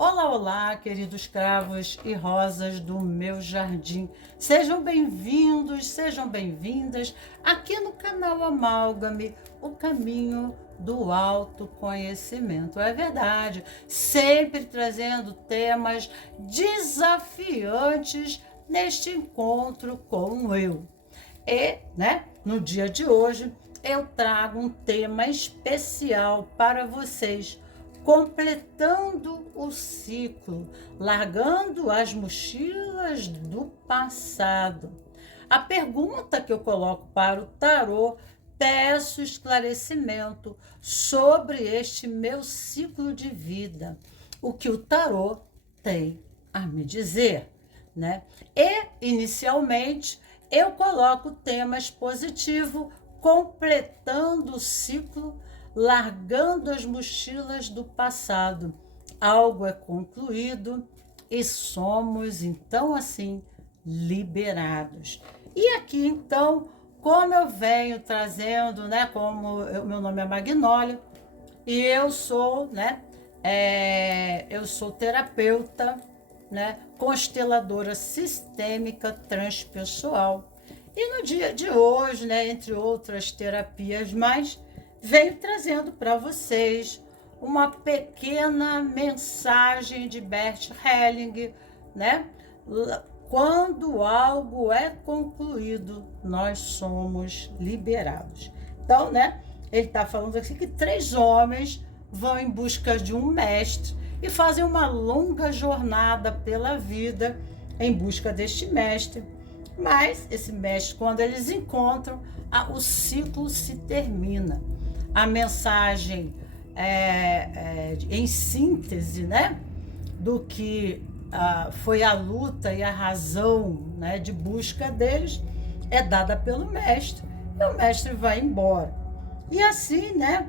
Olá, olá, queridos cravos e rosas do meu jardim. Sejam bem-vindos, sejam bem-vindas aqui no canal Amálgame, o caminho do autoconhecimento. É verdade, sempre trazendo temas desafiantes neste encontro com eu. No dia de hoje, eu trago um tema especial para vocês, completando o ciclo, largando as mochilas do passado. A pergunta que eu coloco para o tarô, peço esclarecimento sobre este meu ciclo de vida, o que o tarô tem a me dizer, né? E, inicialmente, eu coloco o tema expositivo, completando o ciclo, largando as mochilas do passado. Algo é concluído e somos, então, assim, liberados. E aqui, então, como eu venho trazendo, né, meu nome é Magnólia, e eu sou, eu sou terapeuta, né, consteladora sistêmica transpessoal. E no dia de hoje, né, entre outras terapias mais, venho trazendo para vocês uma pequena mensagem de Bert Helling, né? Quando algo é concluído, nós somos liberados. Então, né, ele está falando aqui que 3 homens vão em busca de um mestre e fazem uma longa jornada pela vida em busca deste mestre. Mas esse mestre, quando eles encontram, o ciclo se termina. A mensagem em síntese, né, do que foi a luta e a razão, né, de busca deles, é dada pelo mestre, e o mestre vai embora. E assim, né,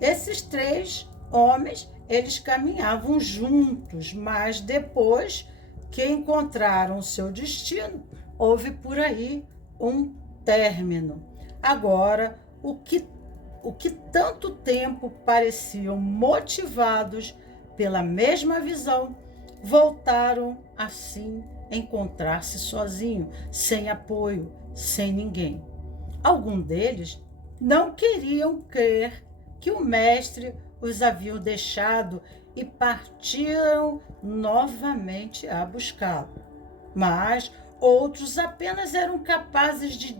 esses 3 homens, eles caminhavam juntos, mas depois que encontraram o seu destino, houve por aí um término. Agora, o que tanto tempo pareciam motivados pela mesma visão, voltaram assim a encontrar-se sozinhos, sem apoio, sem ninguém. Alguns deles não queriam crer que o mestre os haviam deixado e partiram novamente a buscá-lo. Mas outros apenas eram capazes de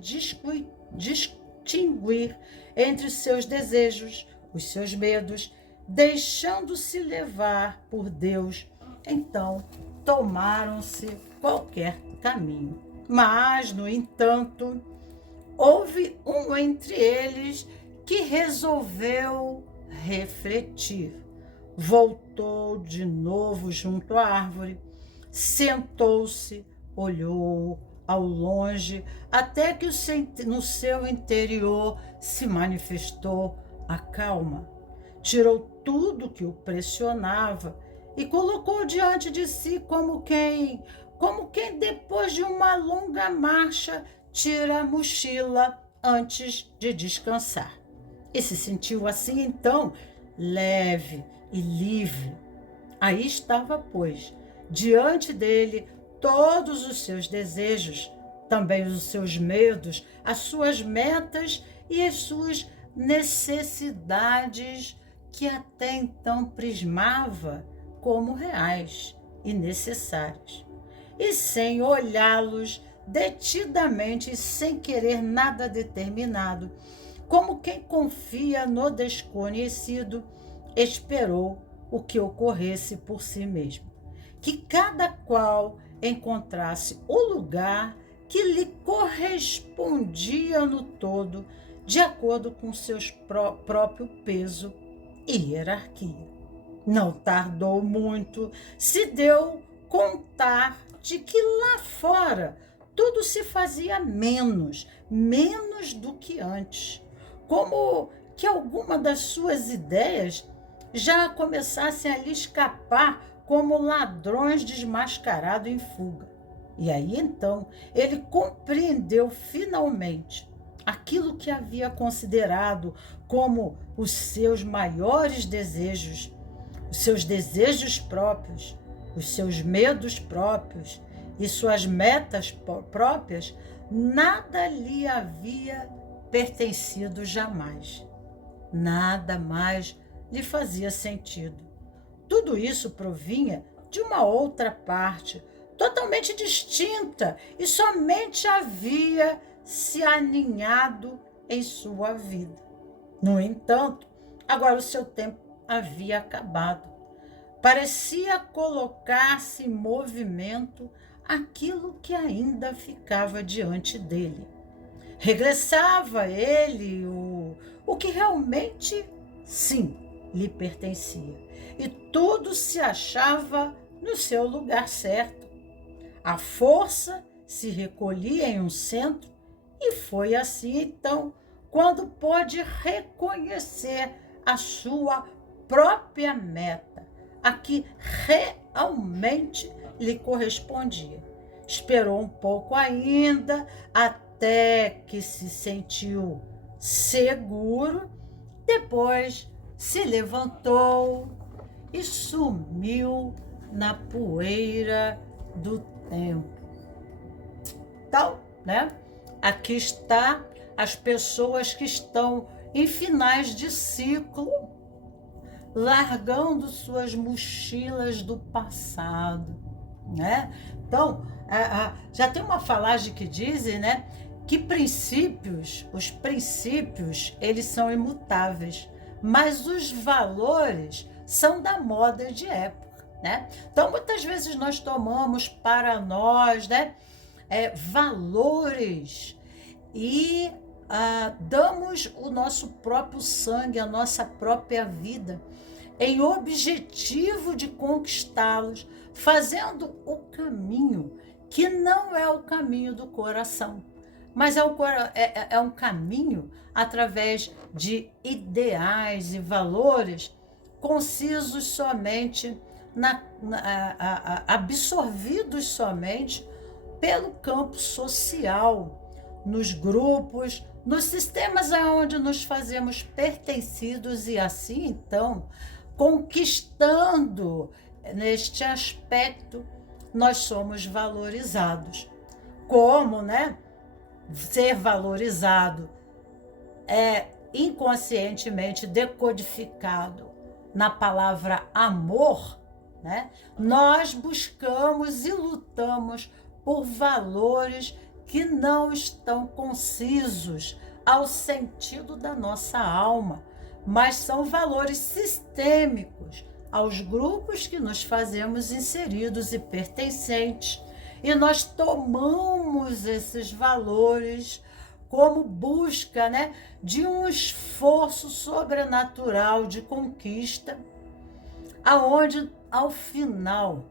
distinguir entre os seus desejos, os seus medos, deixando-se levar por Deus. Então, tomaram-se qualquer caminho. Mas, no entanto, houve um entre eles que resolveu refletir. Voltou de novo junto à árvore, sentou-se, olhou ao longe, até que no seu interior se manifestou a calma. Tirou tudo que o pressionava e colocou diante de si como quem depois de uma longa marcha tira a mochila antes de descansar. E se sentiu assim então, leve e livre. Aí estava, pois, diante dele todos os seus desejos, também os seus medos, as suas metas e as suas necessidades que até então prismava como reais e necessárias. E sem olhá-los detidamente e sem querer nada determinado, como quem confia no desconhecido, esperou o que ocorresse por si mesmo. Que cada qual encontrasse o lugar que lhe correspondia no todo, de acordo com seu próprio peso e hierarquia. Não tardou muito, se deu contar de que lá fora tudo se fazia menos do que antes, como que alguma das suas ideias já começassem a lhe escapar como ladrões desmascarados em fuga. E aí então ele compreendeu finalmente aquilo que havia considerado como os seus maiores desejos, os seus desejos próprios, os seus medos próprios e suas metas próprias, nada lhe havia pertencido jamais. Nada mais lhe fazia sentido. Tudo isso provinha de uma outra parte, totalmente distinta, e somente havia se aninhado em sua vida. No entanto, agora o seu tempo havia acabado. Parecia colocar-se em movimento aquilo que ainda ficava diante dele. Regressava a ele o que realmente, sim, lhe pertencia. E tudo se achava no seu lugar certo. A força se recolhia em um centro e foi assim, então, quando pôde reconhecer a sua própria meta, a que realmente lhe correspondia. Esperou um pouco ainda, até que se sentiu seguro, depois se levantou e sumiu na poeira do tempo. Então, né? Aqui está as pessoas que estão em finais de ciclo, largando suas mochilas do passado, né? Então, já tem uma falagem que dizem, né, que os princípios, eles são imutáveis, mas os valores são da moda de época, né? Então, muitas vezes nós tomamos para nós, né, valores e damos o nosso próprio sangue, a nossa própria vida, em objetivo de conquistá-los, fazendo o caminho que não é o caminho do coração, mas é um caminho através de ideais e valores concisos somente, absorvidos somente pelo campo social, nos grupos, nos sistemas aonde nos fazemos pertencidos e assim, então, conquistando neste aspecto, nós somos valorizados. Como, né? Ser valorizado é inconscientemente decodificado na palavra amor, né? Nós buscamos e lutamos por valores que não estão concisos ao sentido da nossa alma, mas são valores sistêmicos aos grupos que nos fazemos inseridos e pertencentes. E nós tomamos esses valores como busca, né, de um esforço sobrenatural de conquista, aonde, ao final,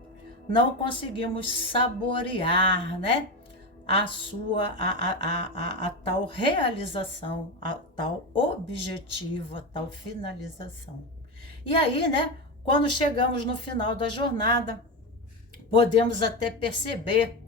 não conseguimos saborear, né, a tal realização, a tal objetivo, a tal finalização. E aí, né, quando chegamos no final da jornada, podemos até perceber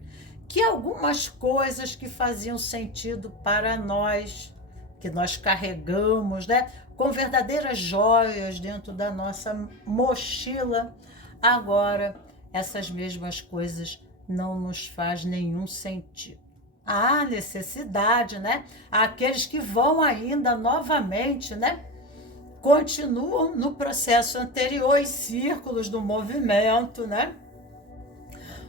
que algumas coisas que faziam sentido para nós, que nós carregamos, né, com verdadeiras joias dentro da nossa mochila, agora essas mesmas coisas não nos faz nenhum sentido. Há necessidade, né? Aqueles que vão ainda novamente, né, continuam no processo anterior, em círculos do movimento, né,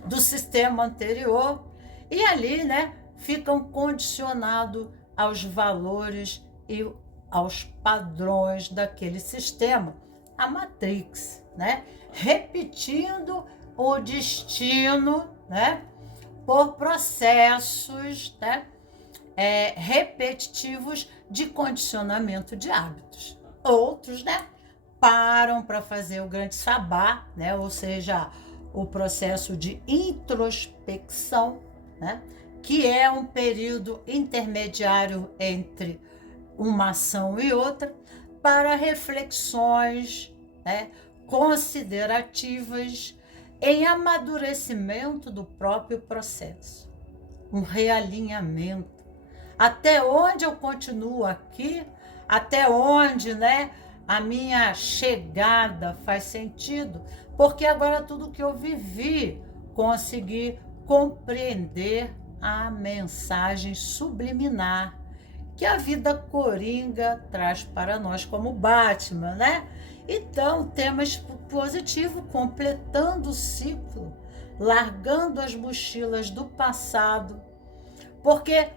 do sistema anterior, e ali, né, ficam condicionados aos valores e aos padrões daquele sistema, a Matrix, né, repetindo o destino, né, por processos, né, repetitivos de condicionamento de hábitos. Outros, né, param para fazer o grande sabá, né, ou seja, o processo de introspecção, né, que é um período intermediário entre uma ação e outra, para reflexões, né, considerativas em amadurecimento do próprio processo, um realinhamento. Até onde eu continuo aqui, até onde, né, a minha chegada faz sentido, porque agora tudo que eu vivi, consegui compreender a mensagem subliminar que a vida coringa traz para nós como Batman, né? Então, temas positivo, completando o ciclo, largando as mochilas do passado, porque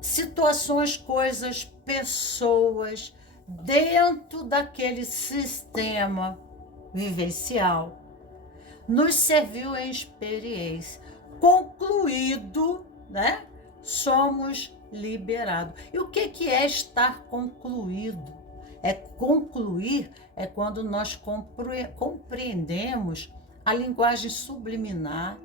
situações, coisas, pessoas dentro daquele sistema vivencial nos serviu em experiência. Concluído, né? Somos liberados. E o que é estar concluído? É concluir, é quando nós compreendemos a linguagem subliminar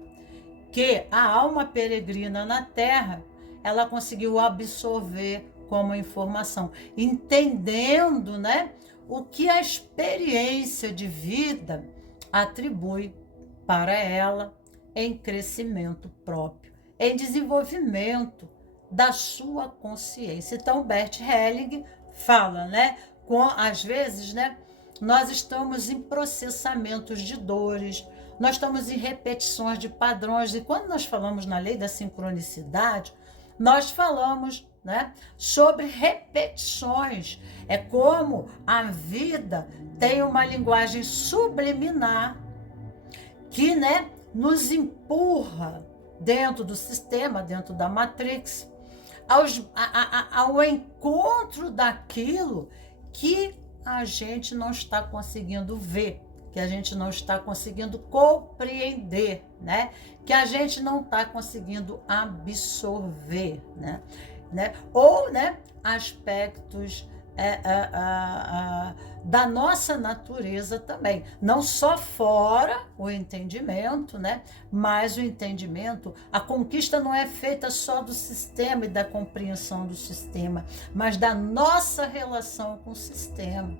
que a alma peregrina na Terra, ela conseguiu absorver como informação, entendendo, né, o que a experiência de vida atribui para ela em crescimento próprio, em desenvolvimento da sua consciência. Então, Bert Helling fala, né, às vezes, né, nós estamos em processamentos de dores, nós estamos em repetições de padrões, e quando nós falamos na lei da sincronicidade, nós falamos, né, sobre repetições. É como a vida tem uma linguagem subliminar que, né, nos empurra dentro do sistema, dentro da Matrix, ao encontro daquilo que a gente não está conseguindo ver, que a gente não está conseguindo compreender, né? Que a gente não está conseguindo absorver, né? Ou, né, aspectos da nossa natureza também. Não só fora o entendimento, né? Mas o entendimento, a conquista não é feita só do sistema e da compreensão do sistema, mas da nossa relação com o sistema,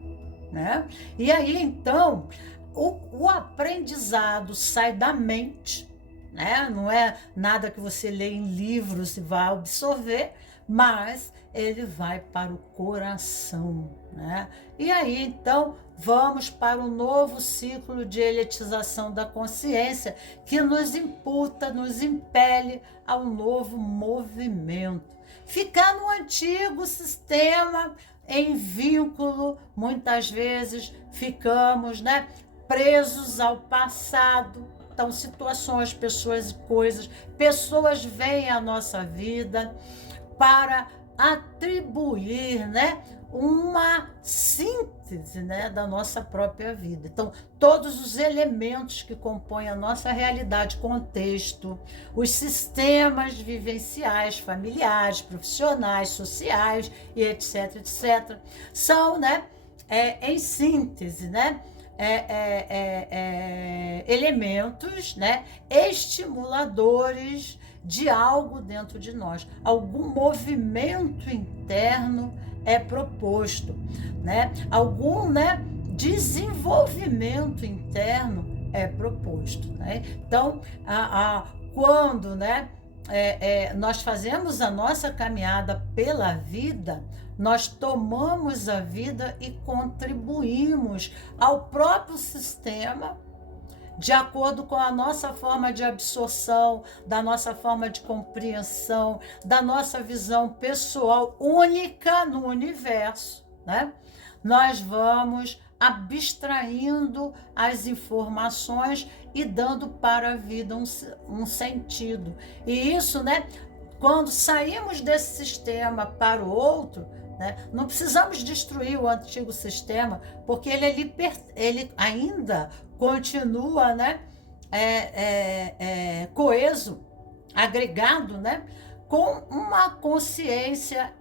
né? E aí, então, o aprendizado sai da mente, né? Não é nada que você lê em livros e vai absorver, mas ele vai para o coração, né? E aí, então, vamos para um novo ciclo de eletização da consciência que nos imputa, nos impele a um novo movimento. Ficar no antigo sistema em vínculo, muitas vezes ficamos, né, presos ao passado. Então, situações, pessoas e coisas, pessoas vêm à nossa vida para atribuir, né, uma síntese, né, da nossa própria vida. Então, todos os elementos que compõem a nossa realidade, contexto, os sistemas vivenciais, familiares, profissionais, sociais e etc, etc, são, né, em síntese, né, elementos, né, estimuladores de algo dentro de nós, algum movimento interno é proposto, né? Algum, né, desenvolvimento interno é proposto, né? Então, quando, né, nós fazemos a nossa caminhada pela vida, nós tomamos a vida e contribuímos ao próprio sistema de acordo com a nossa forma de absorção, da nossa forma de compreensão, da nossa visão pessoal única no universo, né? Nós vamos abstraindo as informações e dando para a vida um sentido. E isso, né? Quando saímos desse sistema para o outro, né, não precisamos destruir o antigo sistema, porque ele ainda continua, né, coeso, agregado, né, com uma consciência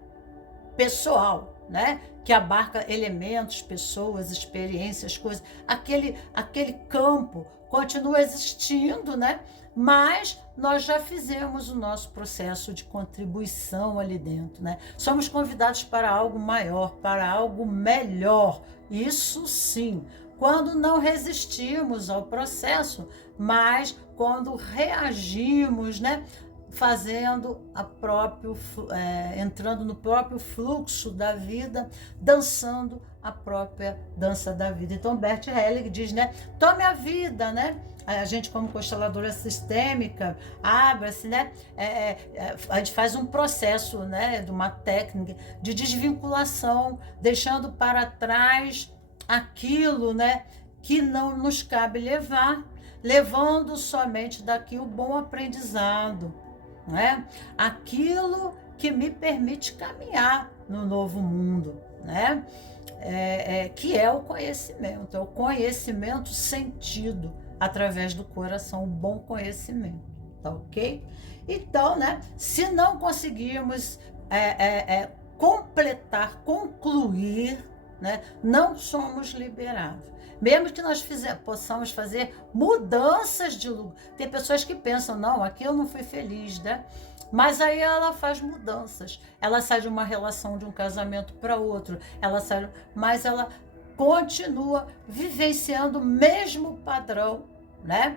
pessoal, né, que abarca elementos, pessoas, experiências, coisas. Aquele campo continua existindo, né, mas nós já fizemos o nosso processo de contribuição ali dentro, né? Somos convidados para algo maior, para algo melhor. Isso sim, quando não resistimos ao processo, mas quando reagimos, né, fazendo entrando no próprio fluxo da vida, dançando a própria dança da vida. Então Bert Hellinger diz, né, tome a vida, né? A gente, como consteladora sistêmica, abre-se, né? A gente faz um processo, né, de uma técnica de desvinculação, deixando para trás aquilo, né, que não nos cabe levar, levando somente daqui o bom aprendizado, né? Aquilo que me permite caminhar no novo mundo, né? Que é o conhecimento sentido através do coração, o bom conhecimento, tá ok? Então, né, se não conseguirmos concluir, né, não somos liberados. Mesmo que nós possamos fazer mudanças de lugar. Tem pessoas que pensam, não, aqui eu não fui feliz, né? Mas aí ela faz mudanças. Ela sai de uma relação, de um casamento para outro. Mas ela continua vivenciando o mesmo padrão, né?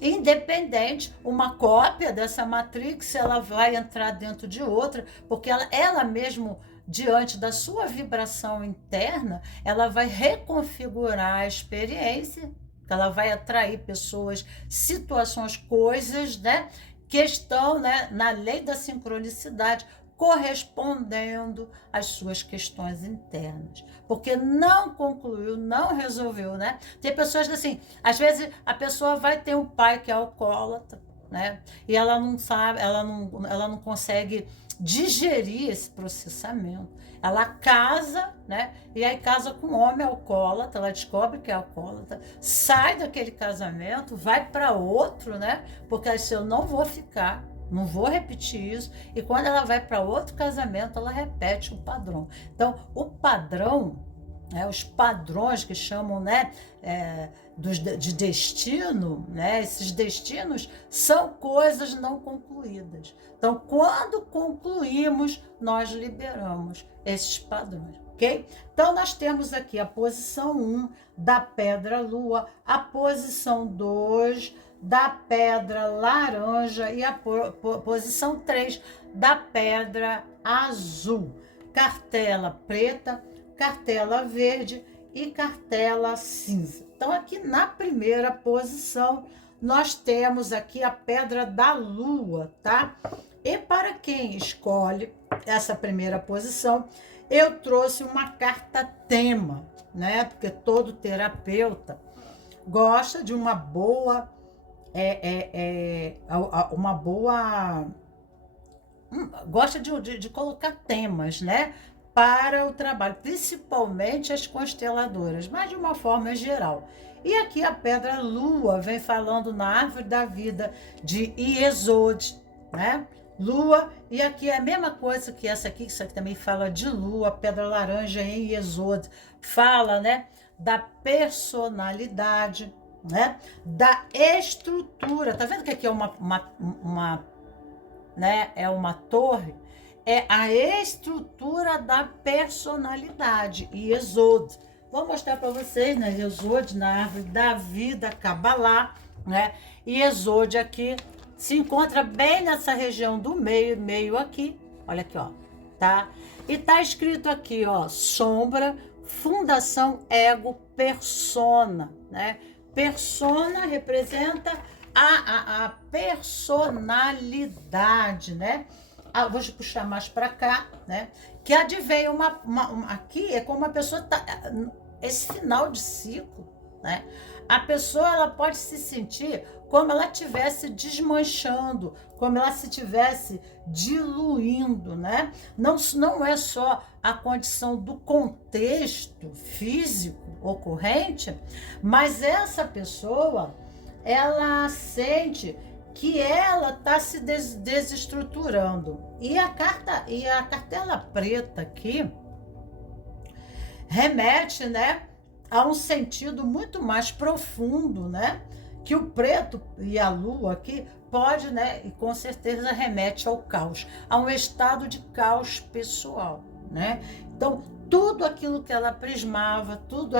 Independente, uma cópia dessa matrix, ela vai entrar dentro de outra, porque ela mesmo, diante da sua vibração interna, ela vai reconfigurar a experiência, ela vai atrair pessoas, situações, coisas, né, que estão, né, na lei da sincronicidade, correspondendo às suas questões internas, porque não concluiu, não resolveu, né? Tem pessoas que, assim, às vezes a pessoa vai ter um pai que é alcoólatra, né? E ela não sabe, ela não consegue digerir esse processamento. Ela casa, né? E aí casa com um homem alcoólatra, ela descobre que é alcoólatra, sai daquele casamento, vai para outro, né? Porque ela disse, eu não vou ficar, não vou repetir isso. E quando ela vai para outro casamento, ela repete o padrão. Então, o padrão, os padrões que chamam, né, de destino, né, esses destinos são coisas não concluídas. Então, quando concluímos, nós liberamos esses padrões, ok? Então, nós temos aqui a posição 1 da pedra lua, a posição 2 da pedra laranja e a posição 3 da pedra azul. Cartela preta, cartela verde e cartela cinza. Então, aqui na primeira posição, nós temos aqui a pedra da lua, tá? E para quem escolhe essa primeira posição, eu trouxe uma carta tema, né? Porque todo terapeuta gosta de uma boa gosta de colocar temas, né, para o trabalho, principalmente as consteladoras, mas de uma forma geral. E aqui a pedra lua vem falando na árvore da vida de Iesod, né? Lua, e aqui é a mesma coisa que essa aqui, isso aqui também fala de lua, pedra laranja em Iesod, fala, né, da personalidade, né, da estrutura. Tá vendo que aqui é né, é uma torre? É a estrutura da personalidade, Iesod. Vou mostrar para vocês, né, Iesod na árvore da vida, Kabbalah, né? Iesod aqui se encontra bem nessa região do meio aqui. Olha aqui, ó, tá? E tá escrito aqui, ó, sombra, fundação, ego, persona, né? Persona representa a personalidade, né? Vou puxar mais para cá, né? Que advém aqui é como a pessoa tá, esse final de ciclo, né? A pessoa, ela pode se sentir como ela estivesse desmanchando, como ela se estivesse diluindo, né? Não é só a condição do contexto físico ocorrente, mas essa pessoa, ela sente que ela está se desestruturando. E a cartela preta aqui remete, né, a um sentido muito mais profundo, né? Que o preto e a lua aqui pode, né, e com certeza remete ao caos, a um estado de caos pessoal, né? Então, tudo aquilo que ela prismava, tudo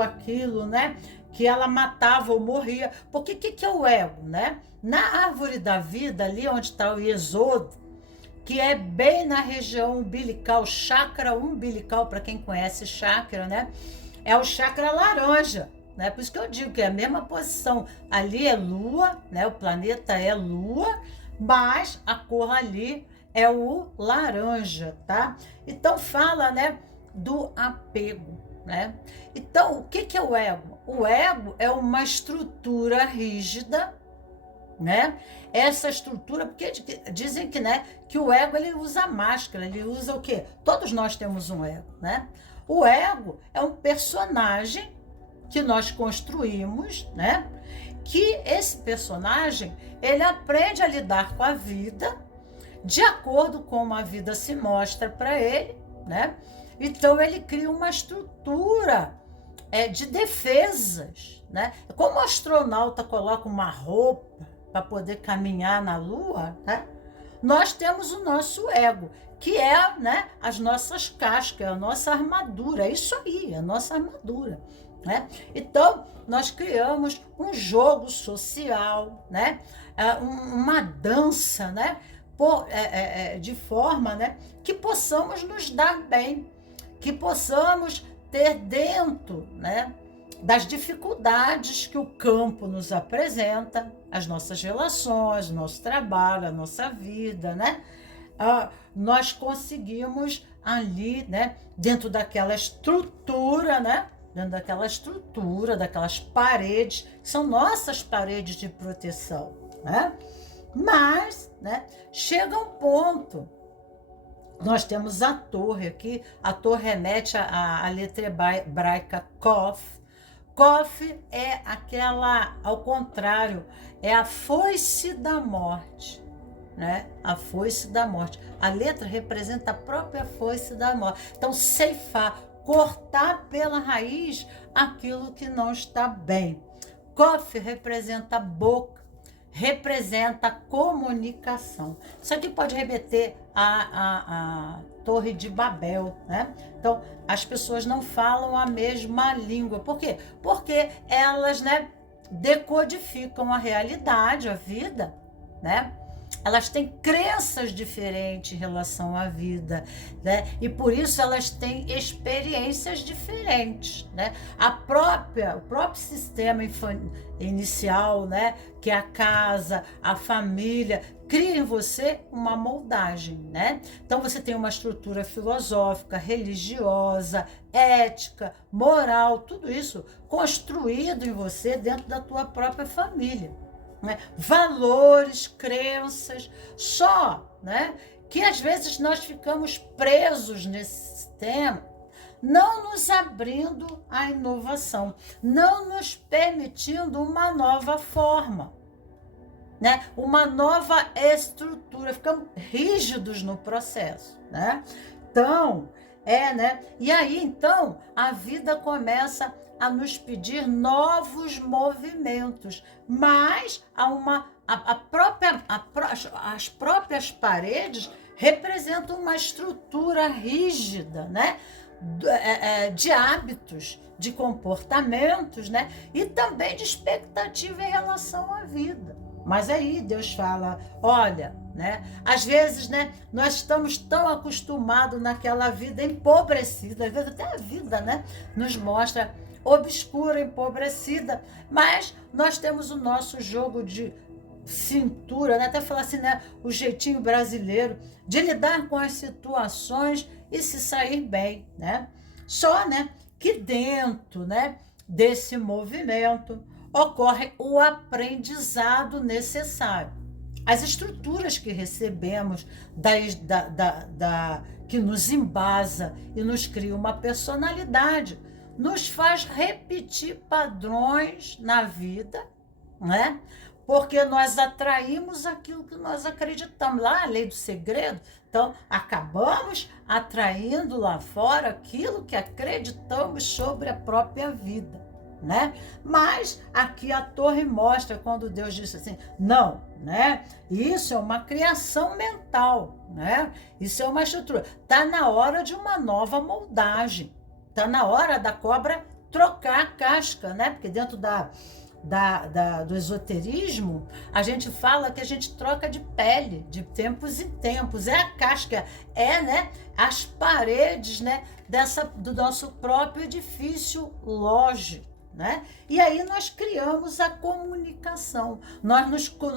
aquilo, né, que ela matava ou morria. Porque o que é o ego, né? Na árvore da vida, ali onde está o iesodo, que é bem na região umbilical, chakra umbilical, para quem conhece chakra, né? É o chakra laranja, né? Por isso que eu digo que é a mesma posição. Ali é lua, né? O planeta é lua, mas a cor ali é o laranja, tá? Então fala, né, do apego, né? Então, o que é o ego? O ego é uma estrutura rígida, né? Essa estrutura, porque dizem que, né, que o ego ele usa máscara, ele usa o quê? Todos nós temos um ego, né? O ego é um personagem que nós construímos, né? Que esse personagem, ele aprende a lidar com a vida de acordo com como a vida se mostra para ele, né? Então ele cria uma estrutura de defesas, né? Como o astronauta coloca uma roupa para poder caminhar na Lua, né? Nós temos o nosso ego, que é, né, as nossas cascas, a nossa armadura, é isso aí, a nossa armadura, né? Então, nós criamos um jogo social, né? Uma dança, né? De forma, né, que possamos nos dar bem, que possamos ter dentro, né, das dificuldades que o campo nos apresenta, as nossas relações, o nosso trabalho, a nossa vida, né? Nós conseguimos ali, né, dentro daquela estrutura, né? Dentro daquela estrutura, daquelas paredes, que são nossas paredes de proteção, né? Mas, né, chega um ponto, nós temos a torre aqui, a torre remete à letra hebraica Kof. Kof é aquela, ao contrário, é a foice da morte, né? A foice da morte. A letra representa a própria foice da morte. Então, ceifar, cortar pela raiz aquilo que não está bem. Kof representa a boca, representa a comunicação. Isso aqui pode remeter à Torre de Babel, né? Então, as pessoas não falam a mesma língua. Por quê? Porque elas, né, decodificam a realidade, a vida, né? Elas têm crenças diferentes em relação à vida, né? E por isso elas têm experiências diferentes, né? O próprio sistema inicial, né? Que é a casa, a família, cria em você uma moldagem, né? Então você tem uma estrutura filosófica, religiosa, ética, moral, tudo isso construído em você dentro da tua própria família. Né? Valores, crenças, só, né, que às vezes nós ficamos presos nesse sistema, não nos abrindo à inovação, não nos permitindo uma nova forma, né, uma nova estrutura, ficamos rígidos no processo, né? Então, né? E aí, então, a vida começa a nos pedir novos movimentos, mas as próprias paredes representam uma estrutura rígida, né? De hábitos, de comportamentos, né? E também de expectativa em relação à vida. Mas aí Deus fala, olha, né? Às vezes, né, nós estamos tão acostumados naquela vida empobrecida, às vezes até a vida, né, nos mostra obscura, empobrecida, mas nós temos o nosso jogo de cintura, né? Até falar assim, né, o jeitinho brasileiro de lidar com as situações e se sair bem, né? Só, né, que dentro, né, desse movimento ocorre o aprendizado necessário. As estruturas que recebemos que nos embasa e nos cria uma personalidade, nos faz repetir padrões na vida, né? Porque nós atraímos aquilo que nós acreditamos. Lá, a lei do segredo. Então, acabamos atraindo lá fora aquilo que acreditamos sobre a própria vida, né? Mas aqui a torre mostra quando Deus disse assim, não, né? Isso é uma criação mental, né? Isso é uma estrutura. Está na hora de uma nova moldagem. Está na hora da cobra trocar a casca, né? Porque dentro do esoterismo, a gente fala que a gente troca de pele, de tempos em tempos. É a casca, né, as paredes, né, do nosso próprio edifício lógico. Né? E aí nós criamos a comunicação,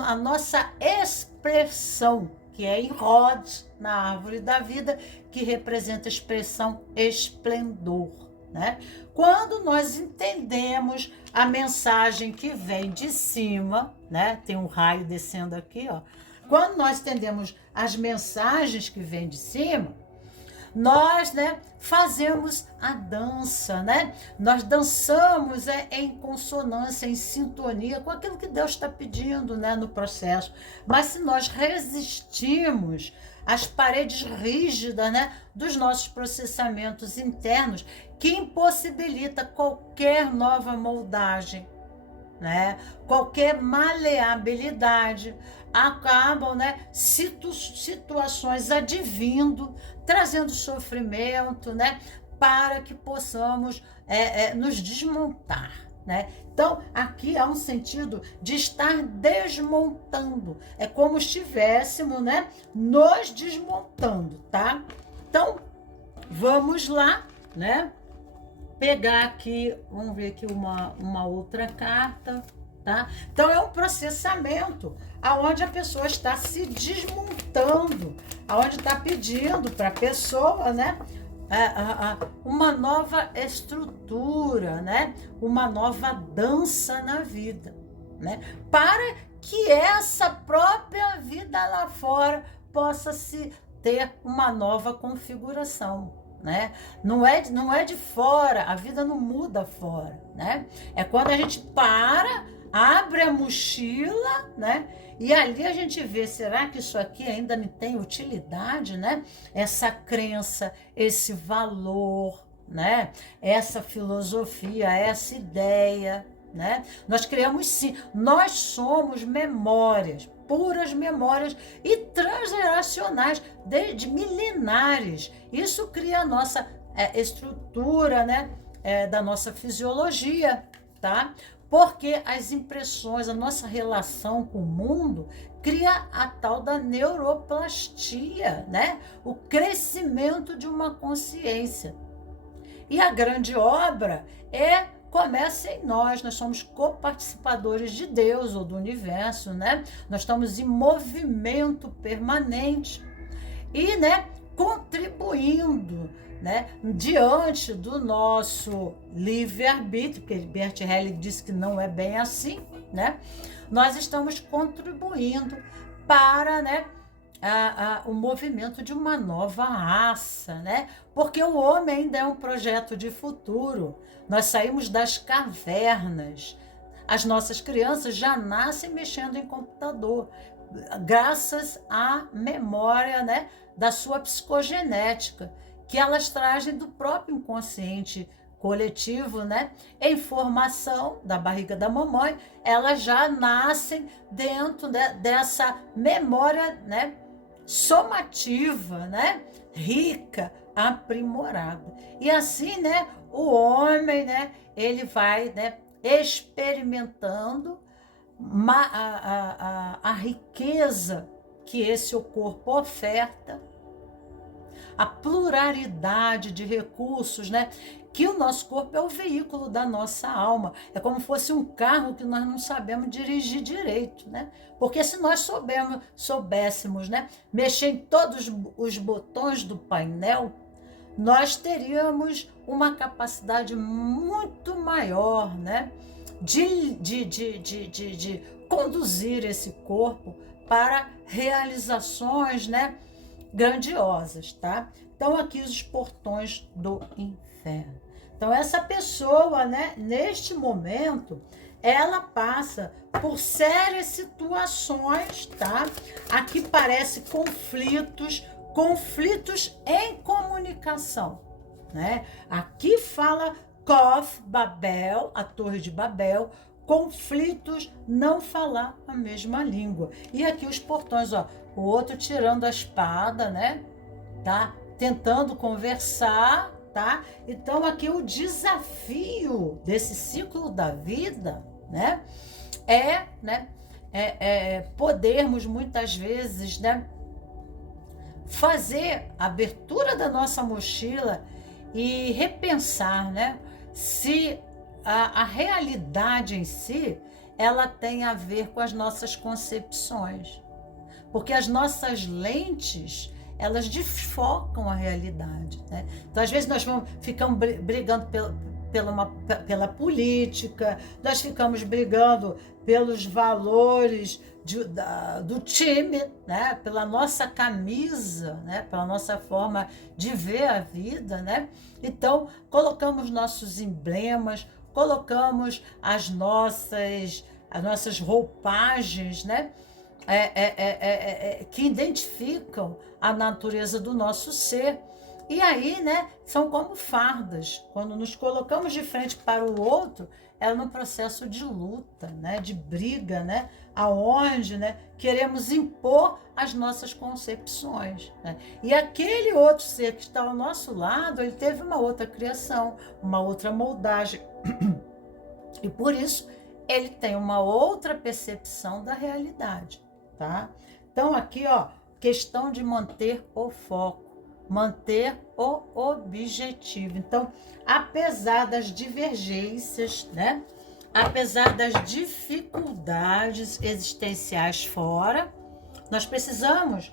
a nossa expressão, que é em Rod, na árvore da vida, que representa a expressão esplendor. Né? Quando nós entendemos a mensagem que vem de cima, né? Tem um raio descendo aqui, ó. Quando nós entendemos as mensagens que vêm de cima, nós, né, fazemos a dança, né? Nós dançamos em consonância, em sintonia com aquilo que Deus está pedindo, né, no processo. Mas se nós resistimos às paredes rígidas, né, dos nossos processamentos internos, que impossibilita qualquer nova moldagem, né? Qualquer maleabilidade, acabam, né, situações advindo, trazendo sofrimento, né, para que possamos nos desmontar. Né? Então, aqui há um sentido de estar desmontando. É como se estivéssemos, né, nos desmontando, tá? Então, vamos lá, né? Pegar aqui, vamos ver aqui uma outra carta, tá? Então é um processamento aonde a pessoa está se desmontando, aonde está pedindo para a pessoa, né, uma nova estrutura, né, uma nova dança na vida, né, para que essa própria vida lá fora possa se ter uma nova configuração. Né? Não é de fora, a vida não muda fora, né? É quando a gente abre a mochila, né? E ali a gente vê, será que isso aqui ainda me tem utilidade, né? Essa crença, esse valor, né? Essa filosofia, essa ideia, né? Nós criamos sim, nós somos memórias, puras memórias e transgeracionais, de milenares. Isso cria a nossa estrutura, né, da nossa fisiologia, tá? Porque as impressões, a nossa relação com o mundo cria a tal da neuroplastia, né? O crescimento de uma consciência. E a grande obra começa em nós somos coparticipadores de Deus ou do universo, né? Nós estamos em movimento permanente e, né, contribuindo, né, diante do nosso livre-arbítrio, porque Bert Hellinger disse que não é bem assim, né? Nós estamos contribuindo para, né, o movimento de uma nova raça, né? Porque o homem ainda é um projeto de futuro. Nós saímos das cavernas. As nossas crianças já nascem mexendo em computador, graças à memória, né, da sua psicogenética, que elas trazem do próprio inconsciente coletivo, né? Em formação da barriga da mamãe, elas já nascem dentro, né, dessa memória, né, somativa, né, rica, aprimorada. E assim, né, o homem, né, ele vai, né, experimentando a riqueza que esse corpo oferta, a pluralidade de recursos, né? Que o nosso corpo é o veículo da nossa alma. É como se fosse um carro que nós não sabemos dirigir direito, né? Porque se nós soubéssemos, né, mexer em todos os botões do painel, nós teríamos uma capacidade muito maior, né, de conduzir esse corpo para realizações, né, grandiosas, tá? Então, aqui os portões do inferno. Então, essa pessoa, né, neste momento, ela passa por sérias situações, tá? Aqui parece conflitos em comunicação, né? Aqui fala Kof, Babel, a Torre de Babel, conflitos, não falar a mesma língua. E aqui os portões, ó, o outro tirando a espada, né? Tá? Tentando conversar, tá? Então aqui o desafio desse ciclo da vida, né, podermos muitas vezes, né, fazer a abertura da nossa mochila e repensar, né, se a realidade em si, ela tem a ver com as nossas concepções. Porque as nossas lentes, elas desfocam a realidade, né? Então, às vezes, ficamos brigando pela política, nós ficamos brigando pelos valores do time, né? Pela nossa camisa, né? Pela nossa forma de ver a vida, né? Então, colocamos nossos emblemas, colocamos as nossas roupagens, né? Que identificam a natureza do nosso ser. E aí, né, são como fardas. Quando nos colocamos de frente para o outro, é num processo de luta, né, de briga, né, aonde, né, queremos impor as nossas concepções, né? E aquele outro ser que está ao nosso lado, ele teve uma outra criação, uma outra moldagem. E por isso, ele tem uma outra percepção da realidade, tá? Então, aqui, ó, questão de manter o foco, manter o objetivo. Então, apesar das divergências, né? Apesar das dificuldades existenciais fora, nós precisamos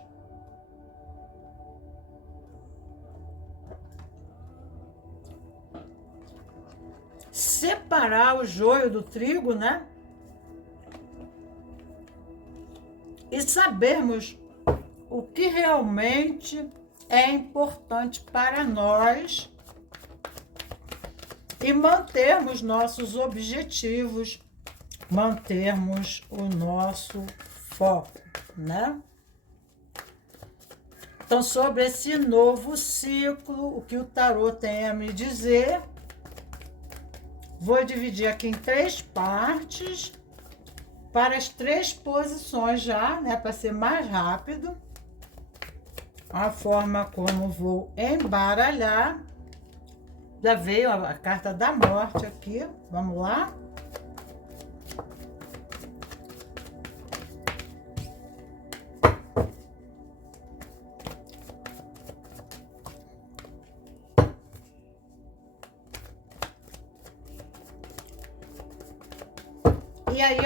separar o joio do trigo, né? E sabermos o que realmente é importante para nós e mantermos nossos objetivos, mantermos o nosso foco, né? Então, sobre esse novo ciclo, o que o tarô tem a me dizer, vou dividir aqui em 3 partes, para as 3 posições já, né, para ser mais rápido. A forma como vou embaralhar. Já veio a carta da morte aqui, vamos lá. E aí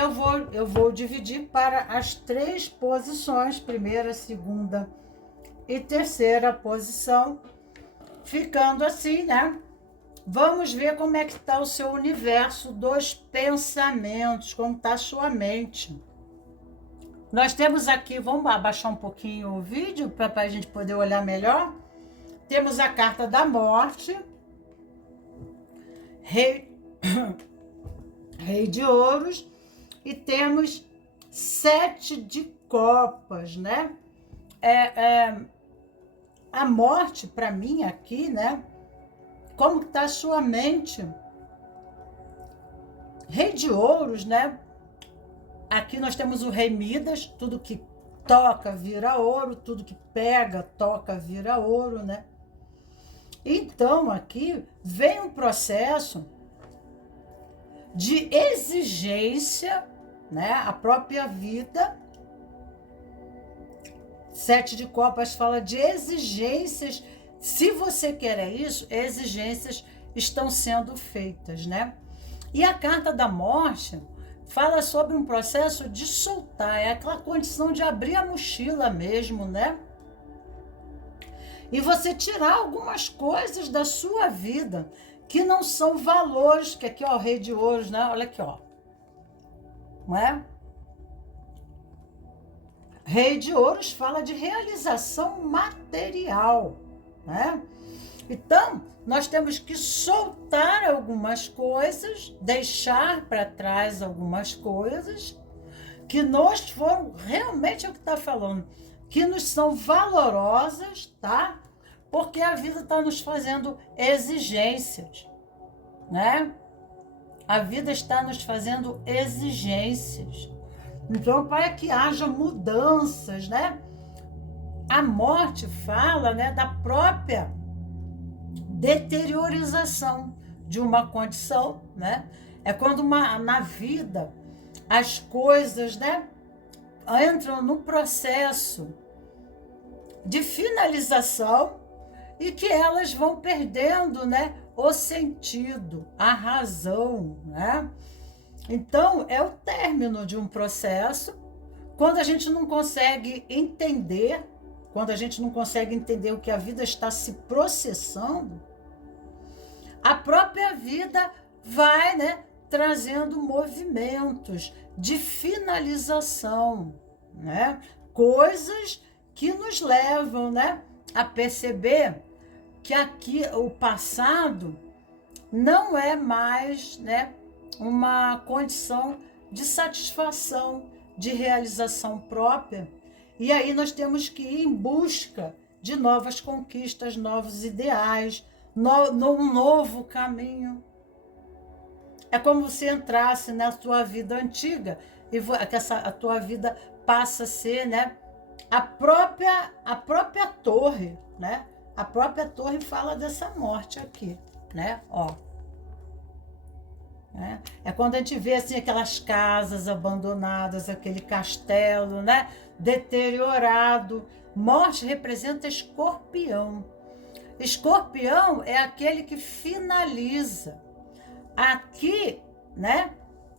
eu vou dividir para as 3 posições, primeira, segunda e terceira posição, ficando assim, né? Vamos ver como é que está o seu universo dos pensamentos, como está a sua mente. Nós temos aqui, vamos abaixar um pouquinho o vídeo para a gente poder olhar melhor. Temos a carta da morte, rei de ouros, e temos 7 de copas, né? A morte, para mim, aqui, né? Como está a sua mente? Rei de ouros, né? Aqui nós temos o rei Midas, tudo que toca vira ouro, tudo que pega, toca, vira ouro, né? Então, aqui vem um processo de exigência, né? A própria vida. 7 de copas fala de exigências. Se você quer isso, exigências estão sendo feitas, né? E a carta da morte fala sobre um processo de soltar, é aquela condição de abrir a mochila mesmo, né? E você tirar algumas coisas da sua vida que não são valores, que aqui, ó, o rei de ouros, né? Olha aqui, ó. Não é? Rei de ouros fala de realização material, né? Então, nós temos que soltar algumas coisas, deixar para trás algumas coisas que nos foram, realmente é o que está falando, que nos são valorosas, tá? Porque a vida está nos fazendo exigências, né? A vida está nos fazendo exigências. Então, para que haja mudanças, né? A morte fala, né, deteriorização de uma condição, né? É quando na vida as coisas, né, entram no processo de finalização e que elas vão perdendo, né, o sentido, a razão, né? Então, é o término de um processo. Quando a gente não consegue entender, o que a vida está se processando, a própria vida vai, né, trazendo movimentos de finalização, né? Coisas que nos levam, né, a perceber que aqui o passado não é mais, né, uma condição de satisfação, de realização própria. E aí nós temos que ir em busca de novas conquistas, novos ideais, um novo caminho. É como se entrasse na tua vida antiga e a tua vida passa a ser, né, a própria torre, né? A própria torre fala dessa morte aqui, né? Ó. É quando a gente vê assim aquelas casas abandonadas, aquele castelo, né, deteriorado. Morte representa escorpião. Escorpião é aquele que finaliza. Aqui, né,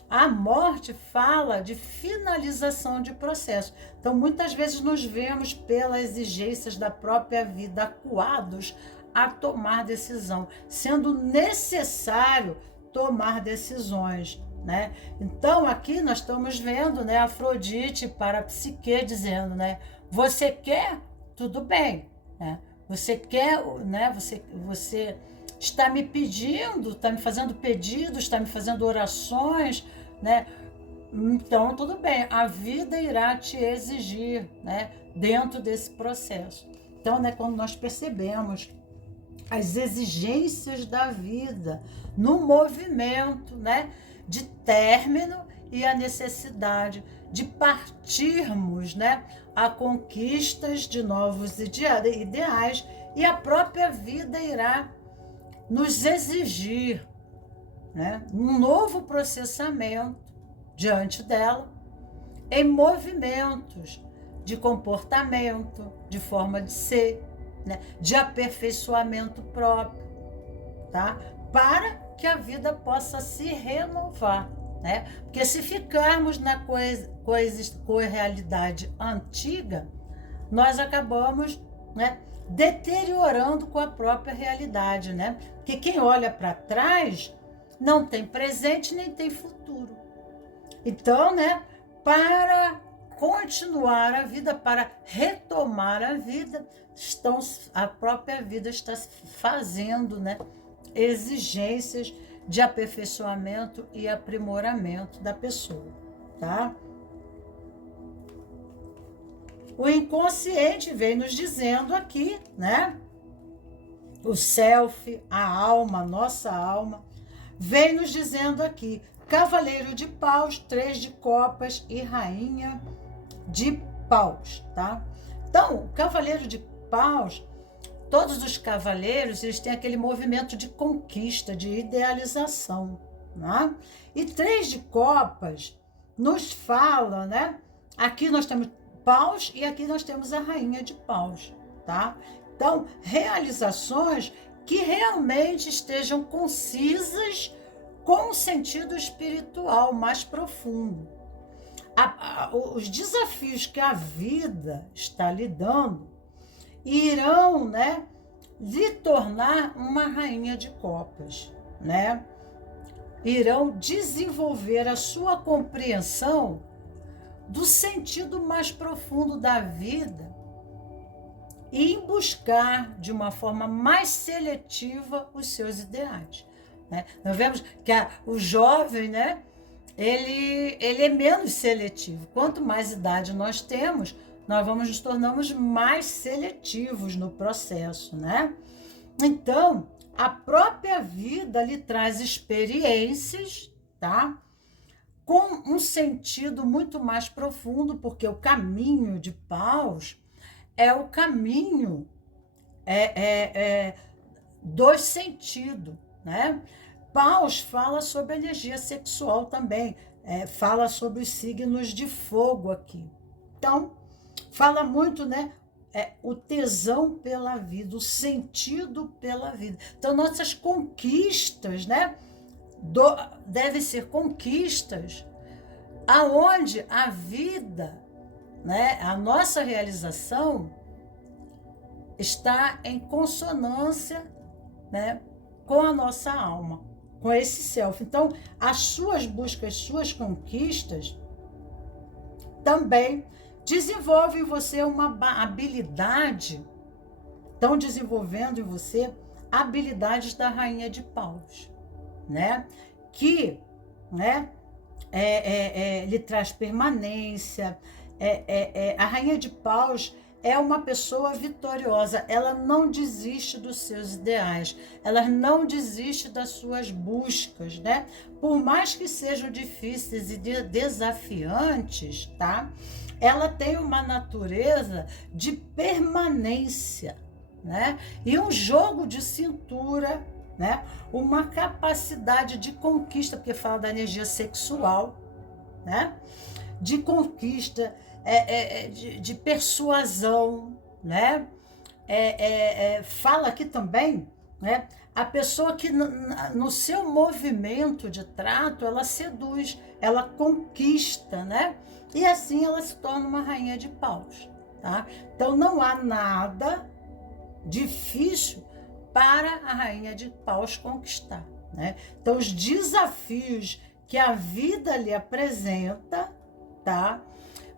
a morte fala de finalização de processo. Então, muitas vezes nos vemos pelas exigências da própria vida acuados a tomar decisão, sendo necessário tomar decisões, né? Então, aqui nós estamos vendo, né, Afrodite para a Psique dizendo, né, você quer? Tudo bem, né? Você quer, né? Você está me pedindo, está me fazendo pedidos, está me fazendo orações, né? Então, tudo bem, a vida irá te exigir, né, dentro desse processo. Então, né, quando nós percebemos as exigências da vida no movimento, né, de término e a necessidade de partirmos, né, a conquistas de novos ideais, e a própria vida irá nos exigir, né, um novo processamento diante dela, em movimentos de comportamento, de forma de ser, né, de aperfeiçoamento próprio, tá? Para que a vida possa se renovar, né? Porque se ficarmos na realidade antiga, nós acabamos, né, deteriorando com a própria realidade, né? Porque quem olha para trás não tem presente nem tem futuro. Então, né, para continuar a vida, para retomar a vida, a própria vida está fazendo, né, exigências de aperfeiçoamento e aprimoramento da pessoa, tá? O inconsciente vem nos dizendo aqui, né? O self, a alma, a nossa alma, vem nos dizendo aqui: Cavaleiro de Paus, 3 de Copas e Rainha de Paus, tá? Então, o Cavaleiro de Paus, todos os cavaleiros, eles têm aquele movimento de conquista, de idealização, né? E 3 de Copas nos fala, né? Aqui nós temos Paus e aqui nós temos a Rainha de Paus, tá? Então, realizações que realmente estejam concisas com um sentido espiritual mais profundo. Os desafios que a vida está lhe dando irão, né, lhe tornar uma rainha de copas, né? Irão desenvolver a sua compreensão do sentido mais profundo da vida e em buscar de uma forma mais seletiva os seus ideais, né? Nós vemos que o jovem, né, ele é menos seletivo. Quanto mais idade nós temos, nós nos tornamos mais seletivos no processo, né? Então, a própria vida lhe traz experiências, tá? Com um sentido muito mais profundo, porque o caminho de Paus é o caminho dos sentidos, né? Paus fala sobre a energia sexual também, fala sobre os signos de fogo aqui. Então, fala muito, né? O tesão pela vida, o sentido pela vida. Então, nossas conquistas, né? Devem ser conquistas aonde a vida, né? A nossa realização está em consonância, né? Com a nossa alma, com esse self. Então, as suas buscas, suas conquistas também desenvolvem em você uma habilidade, estão desenvolvendo em você habilidades da Rainha de Paus, né? Que, né, lhe traz permanência. A Rainha de Paus é uma pessoa vitoriosa, ela não desiste dos seus ideais, ela não desiste das suas buscas, né? Por mais que sejam difíceis e desafiantes, tá? Ela tem uma natureza de permanência, né? E um jogo de cintura, né? Uma capacidade de conquista, porque fala da energia sexual, né? De conquista, de persuasão, né? Fala aqui também, né? A pessoa que no seu movimento de trato, ela seduz, ela conquista, né? E assim ela se torna uma rainha de paus, tá? Então não há nada difícil para a rainha de paus conquistar, né? Então os desafios que a vida lhe apresenta, tá?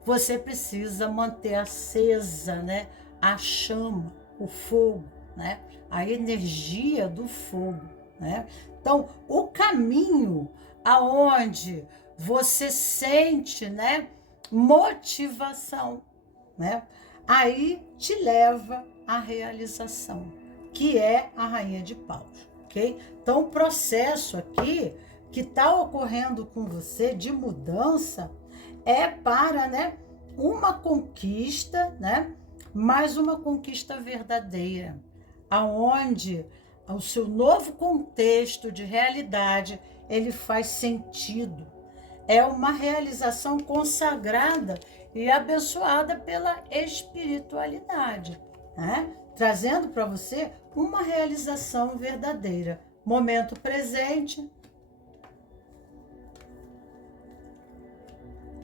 Você precisa manter acesa, né? A chama, o fogo, né? A energia do fogo, né? Então, o caminho aonde você sente, né? Motivação, né? Aí te leva à realização, que é a Rainha de Paus, ok? Então, o processo aqui que está ocorrendo com você de mudança é para, né, uma conquista, né, mas uma conquista verdadeira, aonde o seu novo contexto de realidade, ele faz sentido. É uma realização consagrada e abençoada pela espiritualidade, né? Trazendo para você uma realização verdadeira. Momento presente.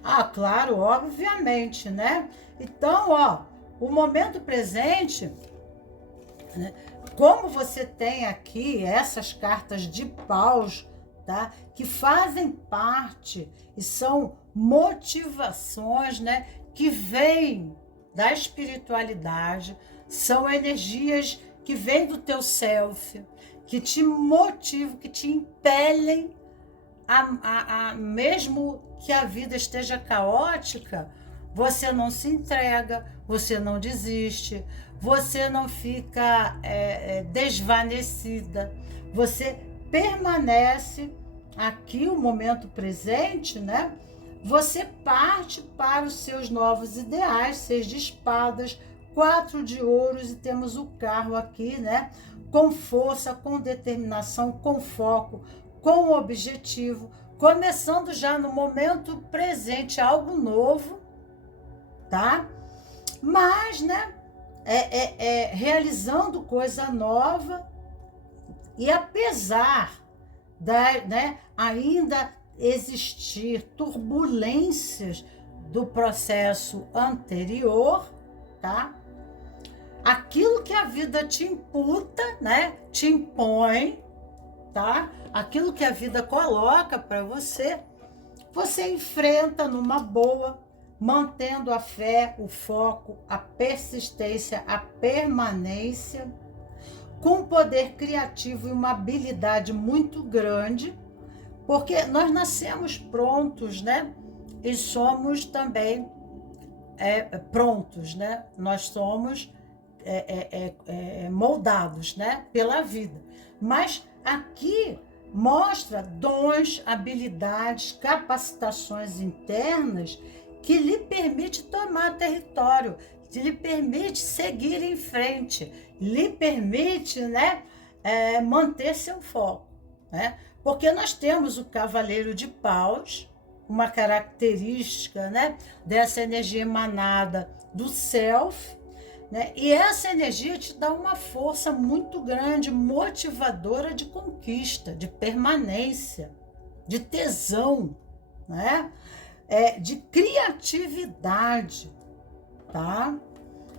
Ah, claro, obviamente, né? Então, ó, o momento presente, né? Como você tem aqui essas cartas de paus, tá? Que fazem parte e são motivações, né? Que vêm da espiritualidade, são energias que vêm do teu self, que te motivam, que te impelem mesmo que a vida esteja caótica, você não se entrega, você não desiste, você não fica desvanecida, você permanece aqui, o momento presente, né? Você parte para os seus novos ideais, 6 de espadas, 4 de ouros, e temos o carro aqui, né? Com força, com determinação, com foco, com objetivo, começando já no momento presente algo novo, tá? Mas, né, realizando coisa nova, e apesar né, ainda existir turbulências do processo anterior, tá? Aquilo que a vida te imputa, né, te impõe, tá? Aquilo que a vida coloca para você, você enfrenta numa boa, mantendo a fé, o foco, a persistência, a permanência, com um poder criativo e uma habilidade muito grande, porque nós nascemos prontos, né? E somos também prontos, né? Nós somos moldados, né? Pela vida. Mas aqui mostra dons, habilidades, capacitações internas que lhe permite tomar território, que lhe permite seguir em frente, lhe permite, né, manter seu foco, né? Porque nós temos o cavaleiro de paus, uma característica, né, dessa energia emanada do self, né? E essa energia te dá uma força muito grande, motivadora de conquista, de permanência, de tesão, né? De criatividade, tá?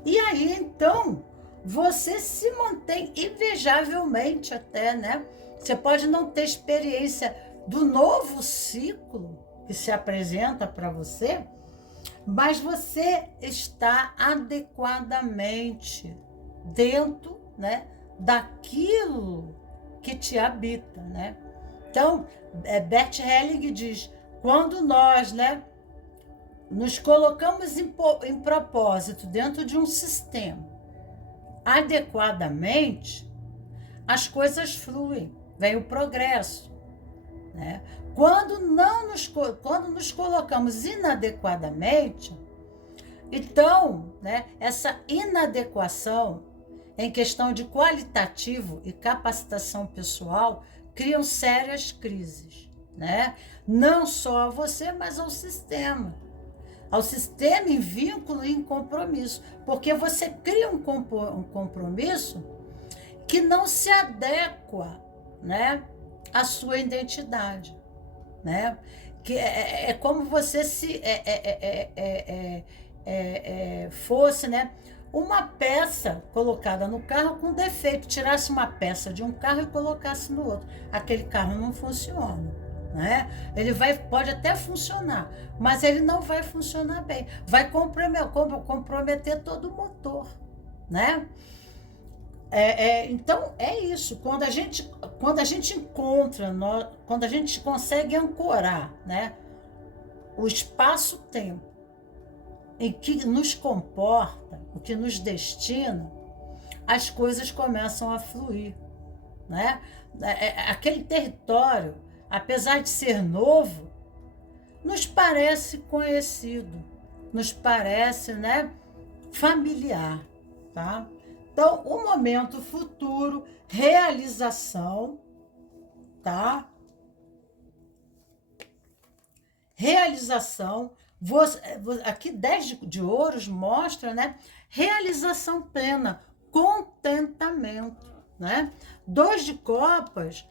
E aí, então, você se mantém invejavelmente até, né? Você pode não ter experiência do novo ciclo que se apresenta para você, mas você está adequadamente dentro, né, daquilo que te habita, né? Então, Bert Helling diz, quando nós, né, nos colocamos em propósito dentro de um sistema adequadamente, as coisas fluem, vem o progresso, né? Quando nos colocamos inadequadamente, então, né, essa inadequação em questão de qualitativo e capacitação pessoal criam sérias crises, né? Não só a você, mas ao sistema. Ao sistema em vínculo e em compromisso. Porque você cria um compromisso que não se adequa, né, à sua identidade, né? Que é como você se fosse, né, uma peça colocada no carro com defeito, tirasse uma peça de um carro e colocasse no outro. Aquele carro não funciona, né? Ele pode até funcionar, mas ele não vai funcionar bem. Vai comprometer todo o motor, né? Então é isso. Quando a gente encontra, quando a gente consegue ancorar, né, o espaço-tempo em que nos comporta, o que nos destina, as coisas começam a fluir, né? Aquele território, apesar de ser novo, nos parece conhecido, nos parece, né, familiar, tá? Então, o momento futuro, realização, tá? Realização. Aqui 10 de ouros mostra, né, realização plena, contentamento, né? 2 de copas,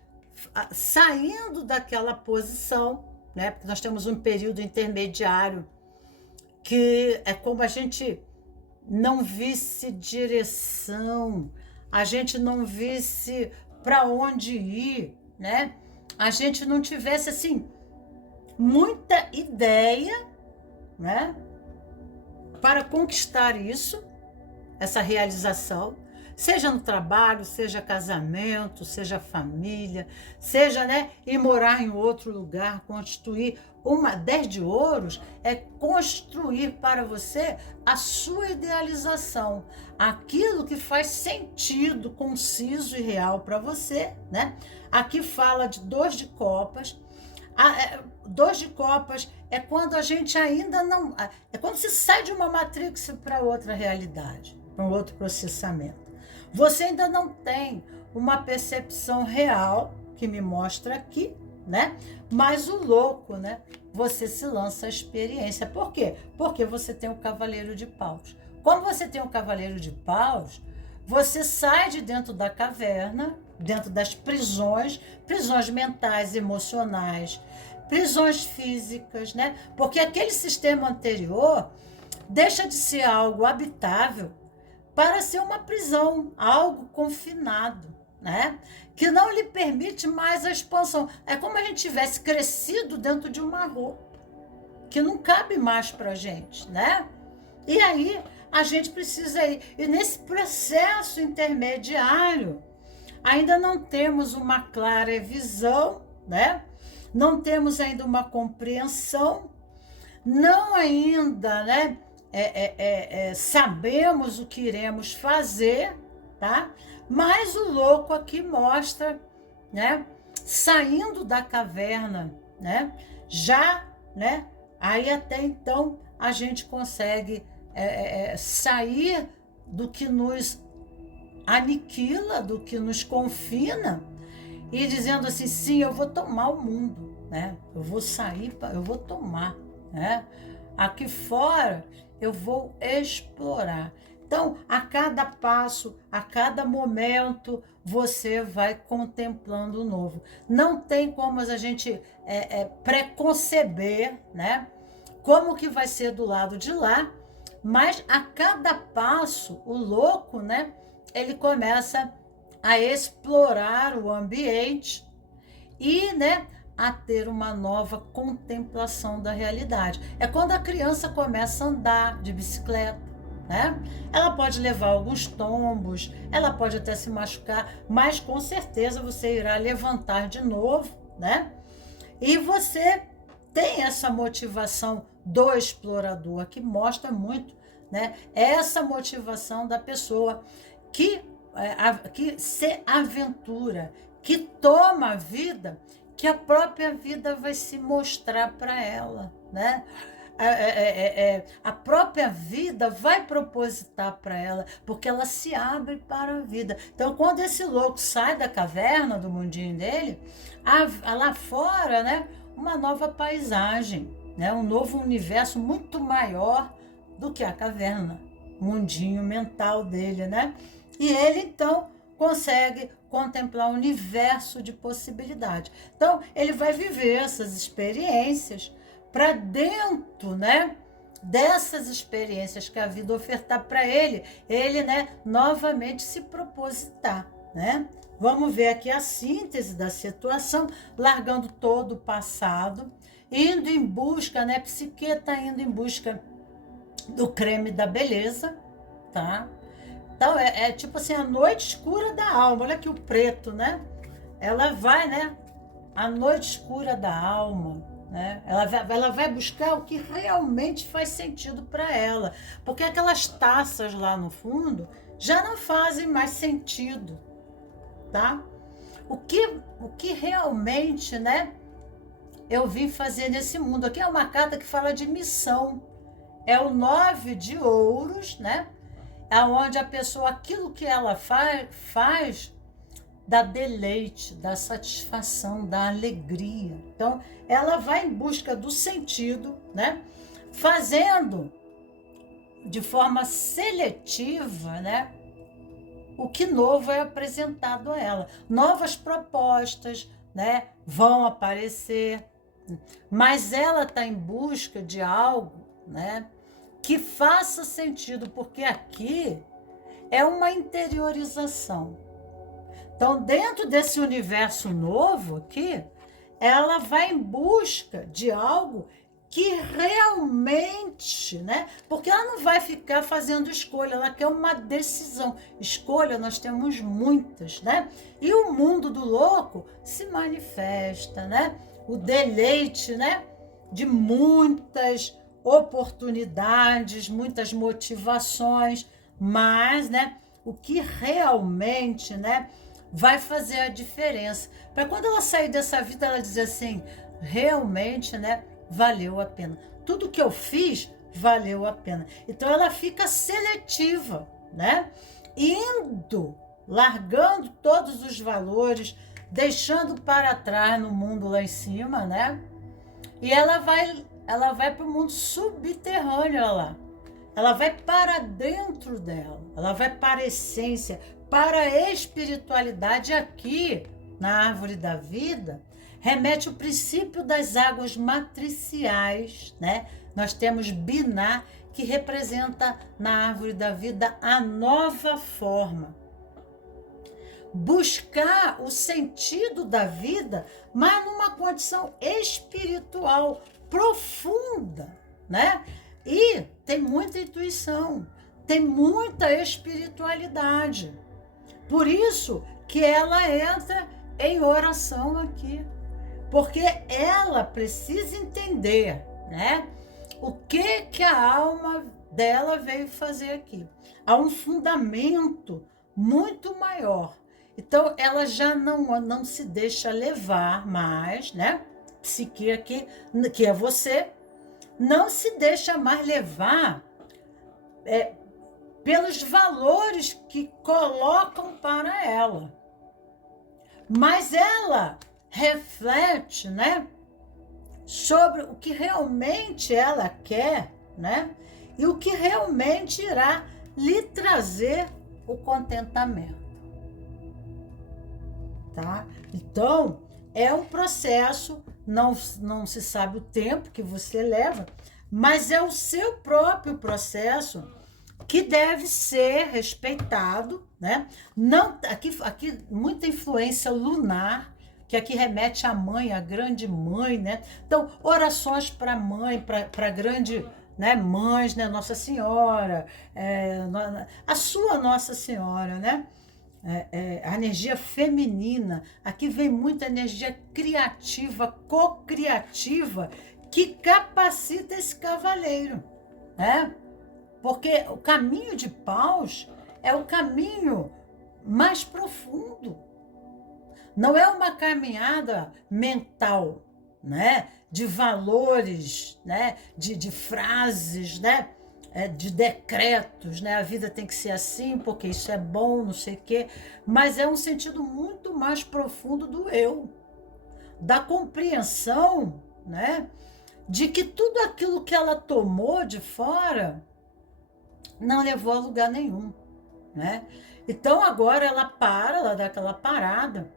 saindo daquela posição, né? Porque nós temos um período intermediário que é como a gente não visse direção, a gente não visse para onde ir, né? A gente não tivesse assim muita ideia, né, para conquistar isso, essa realização, seja no trabalho, seja casamento, seja família, seja, né, ir morar em outro lugar, constituir 10 de ouros é construir para você a sua idealização, aquilo que faz sentido, conciso e real para você, né? Aqui fala de 2 de copas. 2 de copas é quando a gente ainda não... É quando se sai de uma matrix para outra realidade, para um outro processamento. Você ainda não tem uma percepção real, que me mostra aqui, né? Mas o louco, né? Você se lança a experiência. Por quê? Porque você tem o cavaleiro de paus. Como você tem o cavaleiro de paus, você sai de dentro da caverna, dentro das prisões mentais, emocionais, prisões físicas, né? Porque aquele sistema anterior deixa de ser algo habitável para ser uma prisão, algo confinado, né? Que não lhe permite mais a expansão. É como a gente tivesse crescido dentro de uma roupa, que não cabe mais para a gente, né? E aí a gente precisa ir. E nesse processo intermediário, ainda não temos uma clara visão, né? Não temos ainda uma compreensão, não ainda, né? Sabemos o que iremos fazer, tá? Mas o louco aqui mostra, né? Saindo da caverna, né? Já, né? Aí até então a gente consegue sair do que nos aniquila, do que nos confina, e dizendo assim, sim, eu vou tomar o mundo, né? Eu vou sair, eu vou tomar, né? Aqui fora eu vou explorar. Então, a cada passo, a cada momento, você vai contemplando o novo. Não tem como a gente preconceber, né? Como que vai ser do lado de lá, mas a cada passo, o louco, né? Ele começa a explorar o ambiente e, né, a ter uma nova contemplação da realidade. É quando a criança começa a andar de bicicleta, né? Ela pode levar alguns tombos, ela pode até se machucar, mas com certeza você irá levantar de novo, né? E você tem essa motivação do explorador, que mostra muito, né? Essa motivação da pessoa que se aventura, que toma a vida, que a própria vida vai se mostrar para ela, né? A própria vida vai propositar para ela, porque ela se abre para a vida. Então, quando esse louco sai da caverna, do mundinho dele, lá fora, né, uma nova paisagem, né, um novo universo muito maior do que a caverna, mundinho mental dele, né? E ele, então, consegue contemplar um universo de possibilidades. Então, ele vai viver essas experiências para dentro, né, dessas experiências que a vida ofertar para ele, né, novamente se propositar, né? Vamos ver aqui a síntese da situação, largando todo o passado, indo em busca, né, Psique está indo em busca do creme da beleza, tá? Então, tipo assim, a noite escura da alma. Olha aqui o preto, né? Ela vai, né? A noite escura da alma, né? Ela vai buscar o que realmente faz sentido para ela. Porque aquelas taças lá no fundo já não fazem mais sentido, tá? O que realmente, né? Eu vim fazer nesse mundo. Aqui é uma carta que fala de missão. É o 9 de ouros, né? Aonde a pessoa, aquilo que ela faz dá deleite, dá satisfação, dá alegria. Então, ela vai em busca do sentido, né? Fazendo de forma seletiva, né? O que novo é apresentado a ela. Novas propostas, né? Vão aparecer, mas ela está em busca de algo, né? Que faça sentido, porque aqui é uma interiorização. Então, dentro desse universo novo aqui, ela vai em busca de algo que realmente, né? Porque ela não vai ficar fazendo escolha, ela quer uma decisão. Escolha nós temos muitas, né? E o mundo do louco se manifesta, né? O deleite, né? De muitas oportunidades, muitas motivações, mas, né, o que realmente, né, vai fazer a diferença. Para quando ela sair dessa vida, ela dizer assim, realmente, né, valeu a pena. Tudo que eu fiz valeu a pena. Então ela fica seletiva, né? Indo, largando todos os valores, deixando para trás no mundo lá em cima, né? E ela vai para o mundo subterrâneo lá. Ela vai para dentro dela, ela vai para a essência, para a espiritualidade. Aqui, na árvore da vida, remete o princípio das águas matriciais, né? Nós temos Biná, que representa na árvore da vida a nova forma. Buscar o sentido da vida, mas numa condição espiritual profunda, né? E tem muita intuição, tem muita espiritualidade. Por isso que ela entra em oração aqui, porque ela precisa entender, né? O que a alma dela veio fazer aqui. Há um fundamento muito maior. Então, ela já não se deixa levar mais, né? Psique aqui, que é você, não se deixa mais levar pelos valores que colocam para ela. Mas ela reflete, né, sobre o que realmente ela quer, né, e o que realmente irá lhe trazer o contentamento, tá? Então, é um processo, não se sabe o tempo que você leva, mas é o seu próprio processo que deve ser respeitado, né? Não, aqui muita influência lunar, que aqui remete à mãe, à grande mãe, né? Então, orações para a mãe, para grande, né, mães, né? Nossa Senhora, a sua Nossa Senhora, né? A energia feminina, aqui vem muita energia criativa, co-criativa, que capacita esse cavaleiro, né? Porque o caminho de Paus é o caminho mais profundo. Não é uma caminhada mental, né? De valores, né? De frases, né? De decretos, né? A vida tem que ser assim, porque isso é bom, não sei o quê. Mas é um sentido muito mais profundo do eu, da compreensão, né? De que tudo aquilo que ela tomou de fora não levou a lugar nenhum, né? Então agora ela dá aquela parada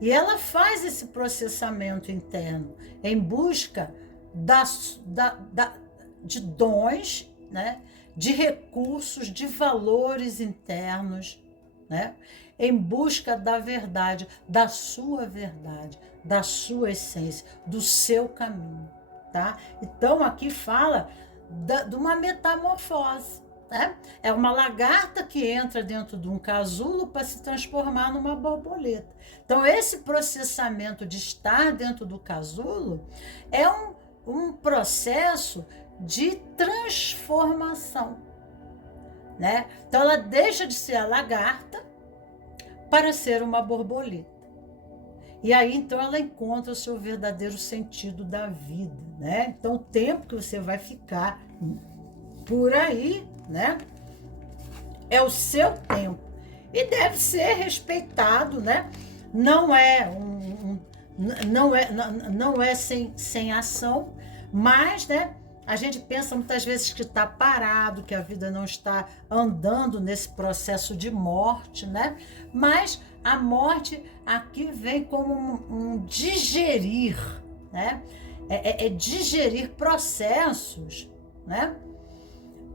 e ela faz esse processamento interno em busca de dons, né? De recursos, de valores internos, né? Em busca da verdade, da sua essência, do seu caminho, tá? Então aqui fala de uma metamorfose. É uma lagarta que entra dentro de um casulo para se transformar numa borboleta. Então, esse processamento de estar dentro do casulo é um processo de transformação, né? Então, ela deixa de ser a lagarta para ser uma borboleta. E aí, então, ela encontra o seu verdadeiro sentido da vida, né? Então, o tempo que você vai ficar por aí, né? É o seu tempo e deve ser respeitado, né? Não é não é sem ação, mas, né? A gente pensa muitas vezes que está parado, que a vida não está andando nesse processo de morte, né? Mas a morte aqui vem como um digerir, né? Digerir processos, né?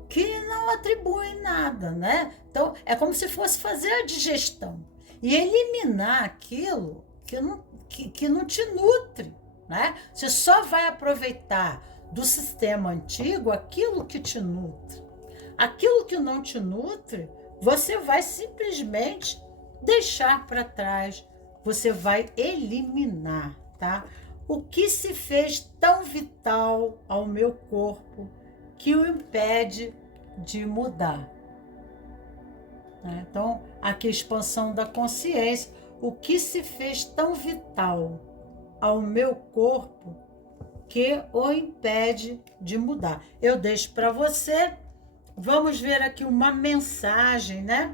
Que não atribuem nada, né? Então, é como se fosse fazer a digestão e eliminar aquilo que não te nutre, né? Você só vai aproveitar do sistema antigo aquilo que te nutre. Aquilo que não te nutre, você vai simplesmente deixar para trás, você vai eliminar, tá? O que se fez tão vital ao meu corpo que o impede de mudar. Então, aqui a expansão da consciência, o que se fez tão vital ao meu corpo que o impede de mudar. Eu deixo para você, vamos ver aqui uma mensagem, né?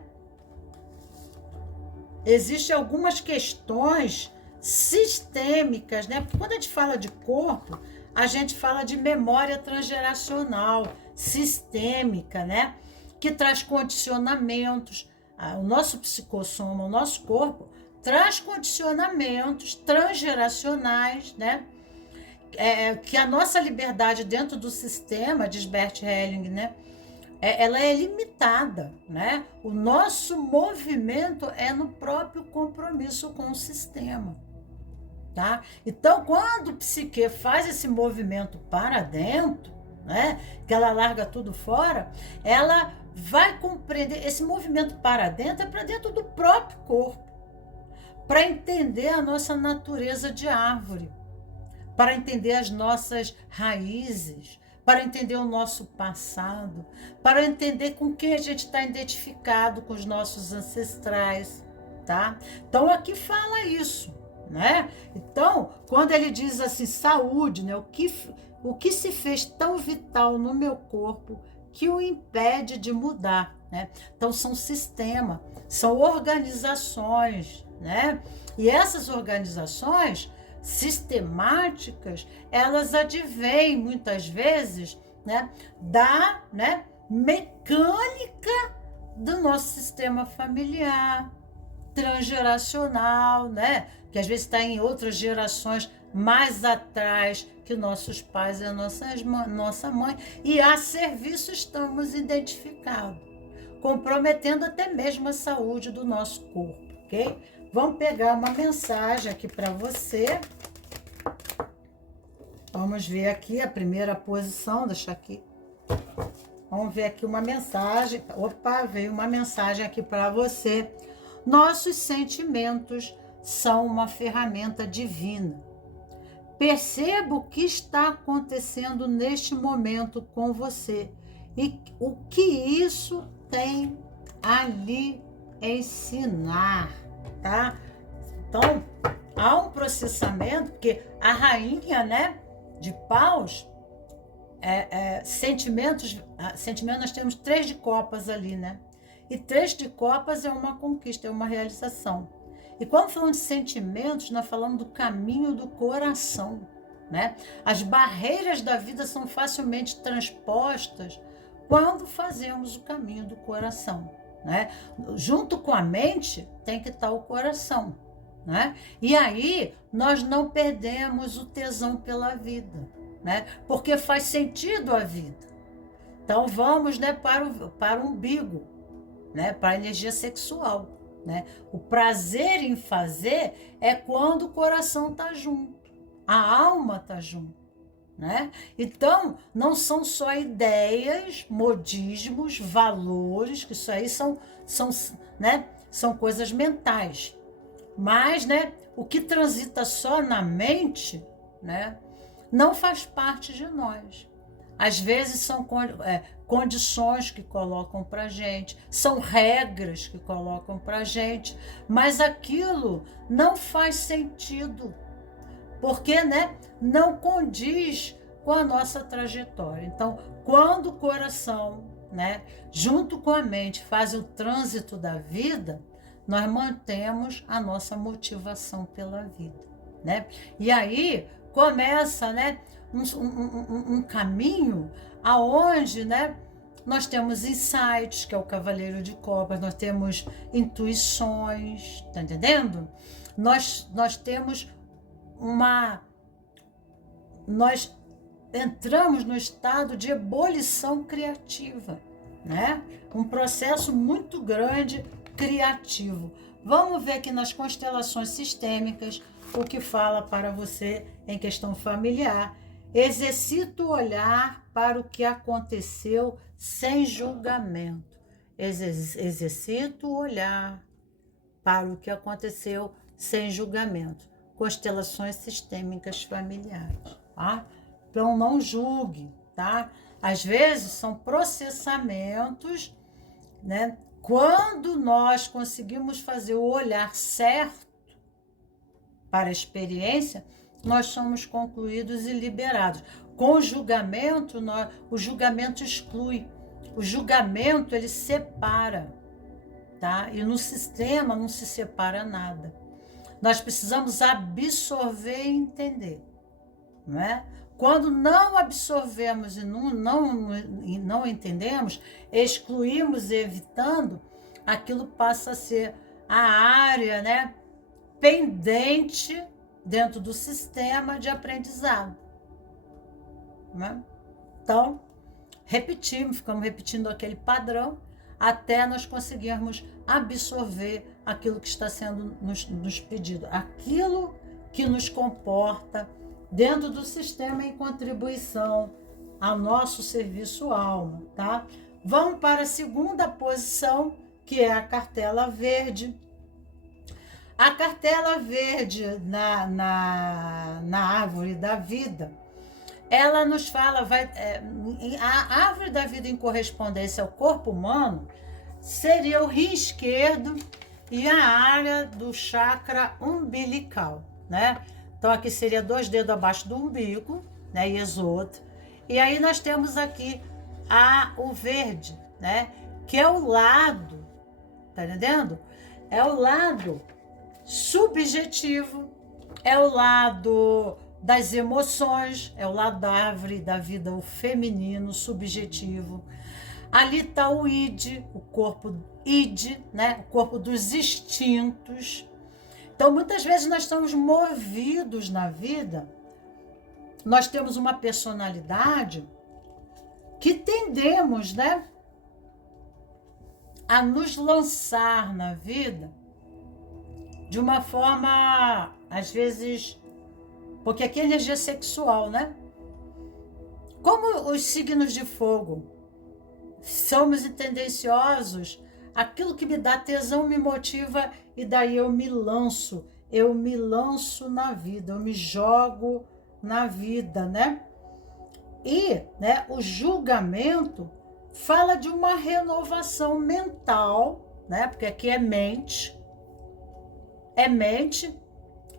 Existem algumas questões sistêmicas, né? Porque quando a gente fala de corpo, a gente fala de memória transgeracional, sistêmica, né? Que traz condicionamentos. O nosso psicossoma, o nosso corpo, traz condicionamentos transgeracionais, né? Que a nossa liberdade dentro do sistema, diz Bert Helling, né? Ela é limitada, né? O nosso movimento é no próprio compromisso com o sistema. Tá? Então, quando o psique faz esse movimento para dentro, né, que ela larga tudo fora, ela vai compreender. Esse movimento para dentro é para dentro do próprio corpo, para entender a nossa natureza de árvore, para entender as nossas raízes, para entender o nosso passado, para entender com quem a gente está identificado, com os nossos ancestrais, tá? Então, aqui fala isso, né? Então, quando ele diz assim, saúde, né? O que se fez tão vital no meu corpo que o impede de mudar, né? Então, são sistemas, são organizações, né? E essas organizações sistemáticas, elas advêm, muitas vezes, né, da, né, mecânica do nosso sistema familiar, transgeracional, né? Que às vezes está em outras gerações mais atrás que nossos pais e a nossa mãe, e a serviço estamos identificados, comprometendo até mesmo a saúde do nosso corpo, ok? Vamos pegar uma mensagem aqui para você. Vamos ver aqui a primeira posição, deixa aqui. Vamos ver aqui uma mensagem. Opa, veio uma mensagem aqui para você. Nossos sentimentos são uma ferramenta divina. Perceba o que está acontecendo neste momento com você e o que isso tem a lhe ensinar, tá? Então, há um processamento, porque a rainha, né, de paus, sentimentos, nós temos 3 de copas ali, né? E 3 de copas é uma conquista, é uma realização. E quando falamos de sentimentos, nós falamos do caminho do coração, né? As barreiras da vida são facilmente transpostas quando fazemos o caminho do coração, né? Junto com a mente tem que estar o coração, né? E aí nós não perdemos o tesão pela vida, né? Porque faz sentido a vida. Então vamos, né, para o umbigo, né, para a energia sexual, né? O prazer em fazer é quando o coração está junto, a alma está junto, né? Então, não são só ideias, modismos, valores, que isso aí né, são coisas mentais. Mas, né, o que transita só na mente, né, não faz parte de nós. Às vezes são condições que colocam para gente, são regras que colocam para gente, mas aquilo não faz sentido, porque, né, não condiz com a nossa trajetória. Então, quando o coração, né, junto com a mente, faz o trânsito da vida, nós mantemos a nossa motivação pela vida, né? E aí começa, né, um caminho aonde, né, nós temos insights, que é o Cavaleiro de Copas, nós temos intuições, tá entendendo? Nós temos nós entramos no estado de ebulição criativa, né? Um processo muito grande criativo. Vamos ver aqui nas constelações sistêmicas o que fala para você em questão familiar. Exercita o olhar para o que aconteceu sem julgamento. Exercita o olhar para o que aconteceu sem julgamento. Constelações sistêmicas familiares, tá? Então não julgue, tá? Às vezes são processamentos, né? Quando nós conseguimos fazer o olhar certo para a experiência, nós somos concluídos e liberados. Com o julgamento, o julgamento exclui. O julgamento, ele separa, tá? E no sistema não se separa nada. Nós precisamos absorver e entender, não é? Quando não absorvemos e não entendemos, excluímos e evitando, aquilo passa a ser a área, né, pendente dentro do sistema de aprendizado, né? Então, ficamos repetindo aquele padrão até nós conseguirmos absorver aquilo que está sendo nos pedido, aquilo que nos comporta dentro do sistema em contribuição ao nosso serviço alma, tá? Vamos para a segunda posição, que é a cartela verde. A cartela verde na árvore da vida, ela nos fala, a árvore da vida em correspondência ao corpo humano seria o rim esquerdo e a área do chakra umbilical, né? Então, aqui seria 2 dedos abaixo do umbigo, né? Yesod. E aí nós temos aqui há o verde, né? Que é o lado, tá entendendo? É o lado subjetivo, é o lado das emoções, é o lado da árvore da vida, o feminino, subjetivo. Ali está o id, o corpo id, né? O corpo dos instintos. Então, muitas vezes nós estamos movidos na vida, nós temos uma personalidade que tendemos, né, a nos lançar na vida de uma forma, às vezes, porque aqui é energia sexual, né? Como os signos de fogo somos tendenciosos, aquilo que me dá tesão me motiva e daí eu me lanço na vida, eu me jogo na vida, né? E, né, o julgamento fala de uma renovação mental, né? Porque aqui é mente,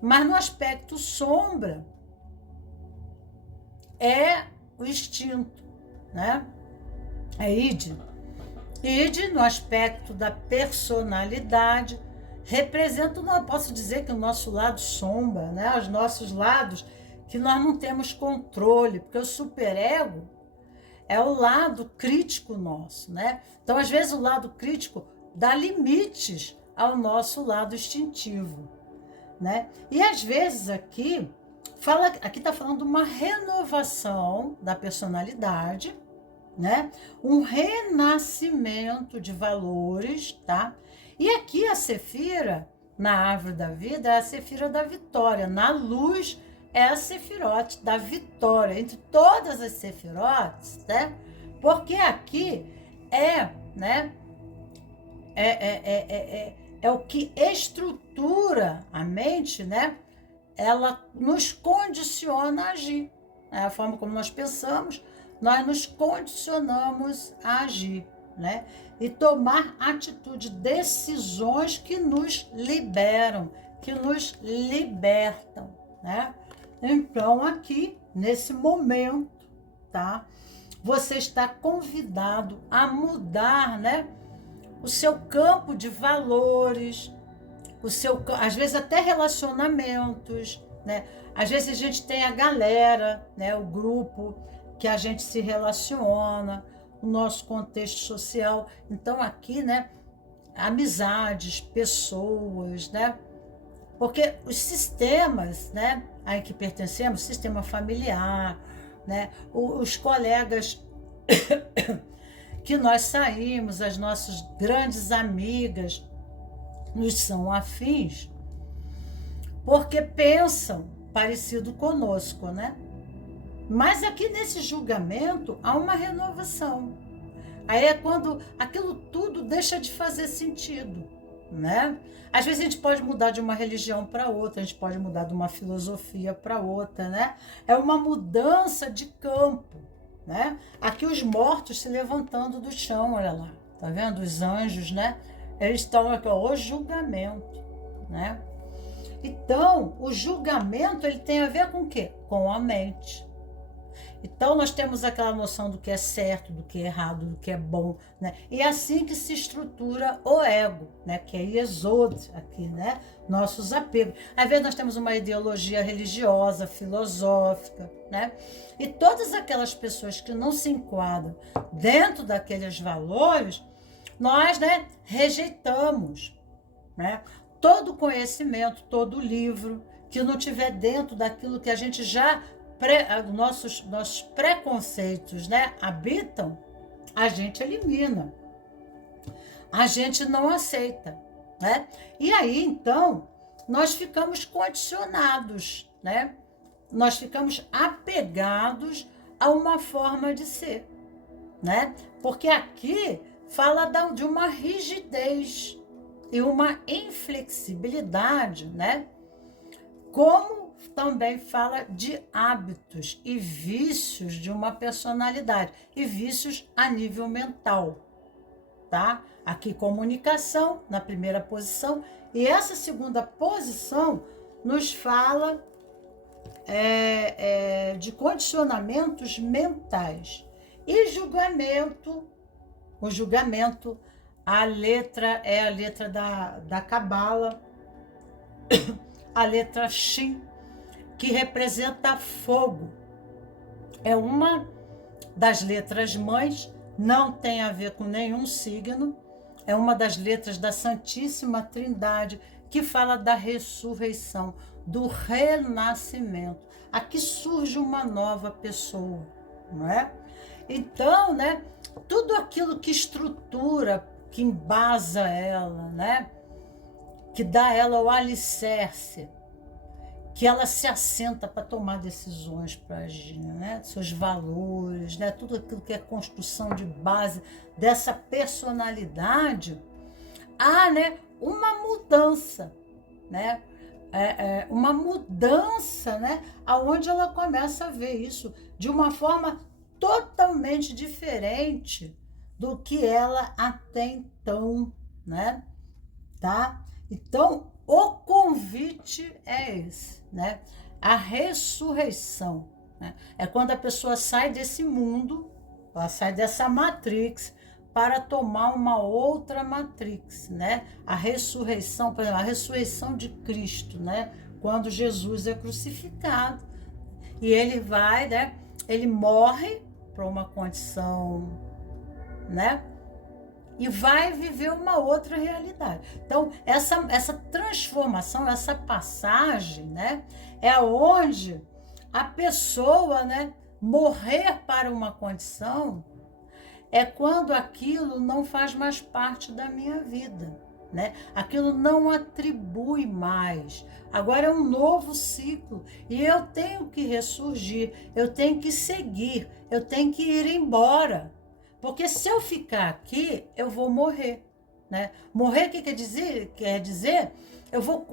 mas no aspecto sombra é o instinto, né? É id. Id, no aspecto da personalidade, representa, não posso dizer que o nosso lado sombra, né? Os nossos lados que nós não temos controle, porque o superego é o lado crítico nosso, né? Então, às vezes, o lado crítico dá limites ao nosso lado instintivo, né? E às vezes aqui está falando de uma renovação da personalidade, né? Um renascimento de valores, tá? E aqui a Sefira, na árvore da vida, é a Sefira da vitória. Na luz é a Sefirote da vitória, entre todas as Sefirotes, né? Porque aqui né? É o que estrutura a mente, né? Ela nos condiciona a agir. É a forma como nós pensamos, nós nos condicionamos a agir, né? E tomar atitude, decisões que nos liberam, que nos libertam, né? Então, aqui, nesse momento, tá? Você está convidado a mudar, né? O seu campo de valores, às vezes até relacionamentos, né? Às vezes a gente tem a galera, né? O grupo que a gente se relaciona, o nosso contexto social. Então aqui, né? Amizades, pessoas, né? Porque os sistemas, né? A que pertencemos, sistema familiar, né? Os colegas que nós saímos, as nossas grandes amigas, nos são afins, porque pensam parecido conosco, né? Mas aqui nesse julgamento há uma renovação. Aí é quando aquilo tudo deixa de fazer sentido, né? Às vezes a gente pode mudar de uma religião para outra, a gente pode mudar de uma filosofia para outra, né? É uma mudança de campo, né? Aqui os mortos se levantando do chão, olha lá, tá vendo? Os anjos, né? Eles estão aqui, ó, o julgamento, né? Então, o julgamento, ele tem a ver com o quê? Com a mente. Então, nós temos aquela noção do que é certo, do que é errado, do que é bom, né? E é assim que se estrutura o ego, né? Que é Yesod aqui, né? Nossos apegos. Às vezes nós temos uma ideologia religiosa, filosófica, né? E todas aquelas pessoas que não se enquadram dentro daqueles valores, nós, né, rejeitamos, né? Todo conhecimento, todo livro que não tiver dentro daquilo que a gente já nossos preconceitos, né, habitam, a gente elimina, a gente não aceita, né? E aí então nós ficamos condicionados, né? Nós ficamos apegados a uma forma de ser, né? Porque aqui fala de uma rigidez e uma inflexibilidade, né? Como também fala de hábitos e vícios de uma personalidade, e vícios a nível mental, tá? Aqui comunicação, na primeira posição, e essa segunda posição nos fala de condicionamentos mentais. E julgamento, o julgamento, a letra é a letra da Cabala, a letra Shin, que representa fogo. É uma das letras mães, não tem a ver com nenhum signo, é uma das letras da Santíssima Trindade, que fala da ressurreição, do renascimento. Aqui surge uma nova pessoa, não é? Então, né, tudo aquilo que estrutura, que embasa ela, né, que dá a ela o alicerce, que ela se assenta para tomar decisões, para agir, né? Seus valores, né? Tudo aquilo que é construção de base dessa personalidade, há, né, uma mudança, né? Uma mudança, né? Aonde ela começa a ver isso de uma forma totalmente diferente do que ela até então, né? Tá? Então, o convite é esse, né? A ressurreição, né? É quando a pessoa sai desse mundo, ela sai dessa matrix para tomar uma outra matrix, né? A ressurreição, por exemplo, a ressurreição de Cristo, né? Quando Jesus é crucificado e ele vai, né? Ele morre para uma condição, né? E vai viver uma outra realidade. Então, essa transformação, essa passagem, né, é onde a pessoa, né, morrer para uma condição é quando aquilo não faz mais parte da minha vida, né? Aquilo não atribui mais. Agora é um novo ciclo e eu tenho que ressurgir, eu tenho que seguir, eu tenho que ir embora. Porque se eu ficar aqui, eu vou morrer, né? Morrer, o que quer dizer? Quer dizer,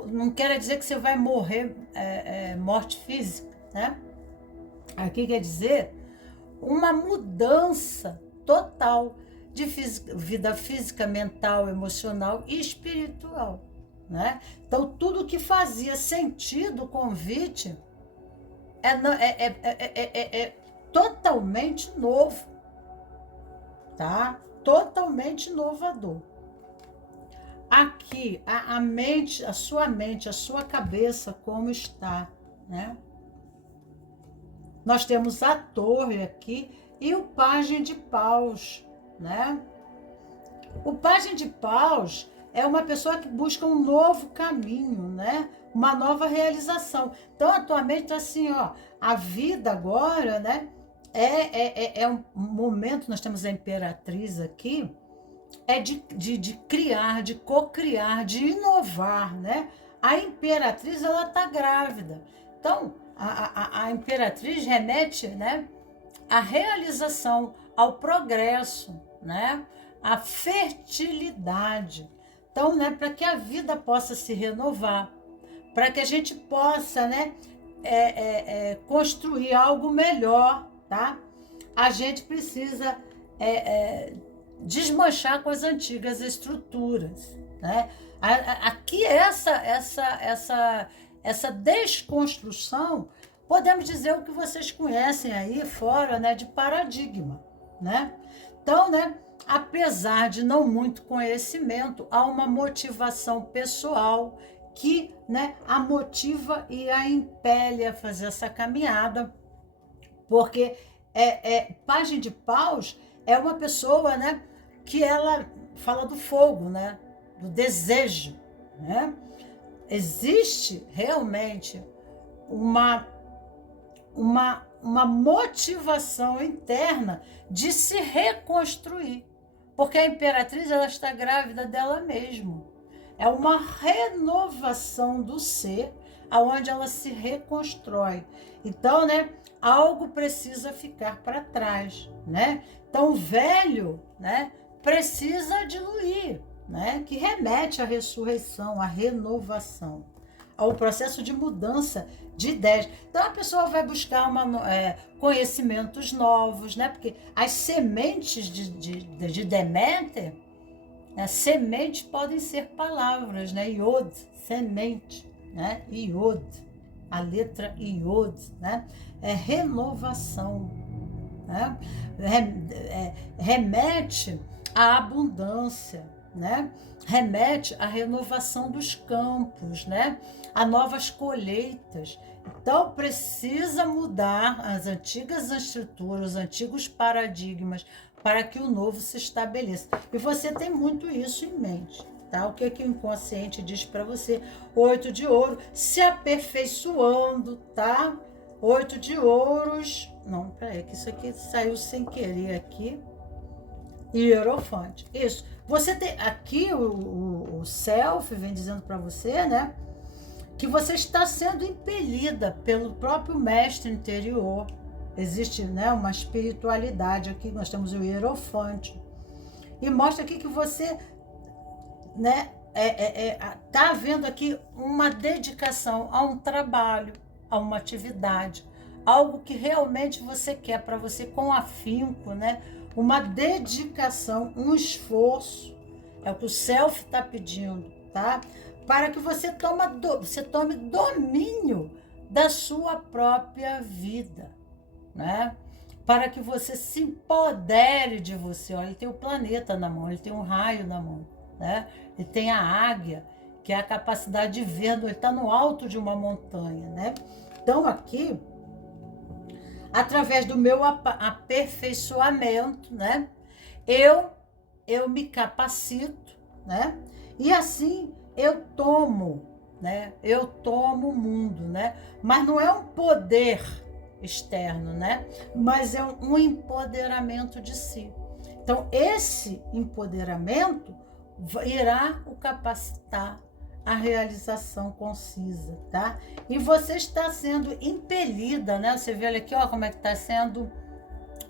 não quer dizer que você vai morrer morte física, né? Aqui quer dizer uma mudança total de vida física, mental, emocional e espiritual, né? Então, tudo que fazia sentido o convite é totalmente novo. Tá? Totalmente inovador. Aqui, a mente, a sua cabeça, como está, né? Nós temos a torre aqui e o pajem de paus, né? O pajem de paus é uma pessoa que busca um novo caminho, né? Uma nova realização. Então, atualmente, assim, ó, a vida agora, né? É um momento, nós temos a imperatriz aqui, de criar, de co-criar, de inovar, né? A imperatriz, ela está grávida. Então, a imperatriz remete, né, à realização, ao progresso, né? À fertilidade. Então, né, para que a vida possa se renovar, para que a gente possa, né, construir algo melhor, tá? A gente precisa desmanchar com as antigas estruturas, né? Aqui essa desconstrução, podemos dizer o que vocês conhecem aí fora, né, de paradigma, né? Então, né, apesar de não muito conhecimento, há uma motivação pessoal que, né, a motiva e a impele a fazer essa caminhada. Porque pajem de paus é uma pessoa, né, que ela fala do fogo, né, do desejo, né? Existe realmente uma motivação interna de se reconstruir, porque a imperatriz, ela está grávida dela mesma. É uma renovação do ser, aonde ela se reconstrói. Então, né, algo precisa ficar para trás, né? Então, o velho, né, precisa diluir, né? Que remete à ressurreição, à renovação, ao processo de mudança de ideias. Então, a pessoa vai buscar conhecimentos novos, né? Porque as sementes de Deméter, né? Sementes podem ser palavras, né? Iod, semente, né? Iod, a letra Iod, né? É renovação, né? Remete à abundância, né? Remete à renovação dos campos, né? A novas colheitas. Então, precisa mudar as antigas estruturas, os antigos paradigmas, para que o novo se estabeleça. E você tem muito isso em mente, tá? O que que o inconsciente diz para você? 8 de ouro, se aperfeiçoando, tá? 8 de ouros. Não, peraí, que isso aqui saiu sem querer aqui. Hierofante. Isso. Você tem aqui o self vem dizendo para você, né? Que você está sendo impelida pelo próprio mestre interior. Existe, né, uma espiritualidade aqui. Nós temos o Hierofante. E mostra aqui que você, né, tá havendo aqui uma dedicação a um trabalho, a uma atividade, algo que realmente você quer para você com afinco, né? Uma dedicação, um esforço, é o que o self está pedindo, tá? Para que você tome domínio da sua própria vida, né? Para que você se empodere de você. Olha, ele tem o planeta na mão, ele tem um raio na mão, né? Ele tem a águia, que é a capacidade de ver, ele está no alto de uma montanha, né? Então, aqui, através do meu aperfeiçoamento, né? Eu me capacito, né? E assim eu tomo, né? Eu tomo o mundo, né? Mas não é um poder externo, né? Mas é um empoderamento de si. Então, esse empoderamento irá o capacitar a realização concisa, tá? E você está sendo impelida, né? Você vê aqui, ó, como é que está sendo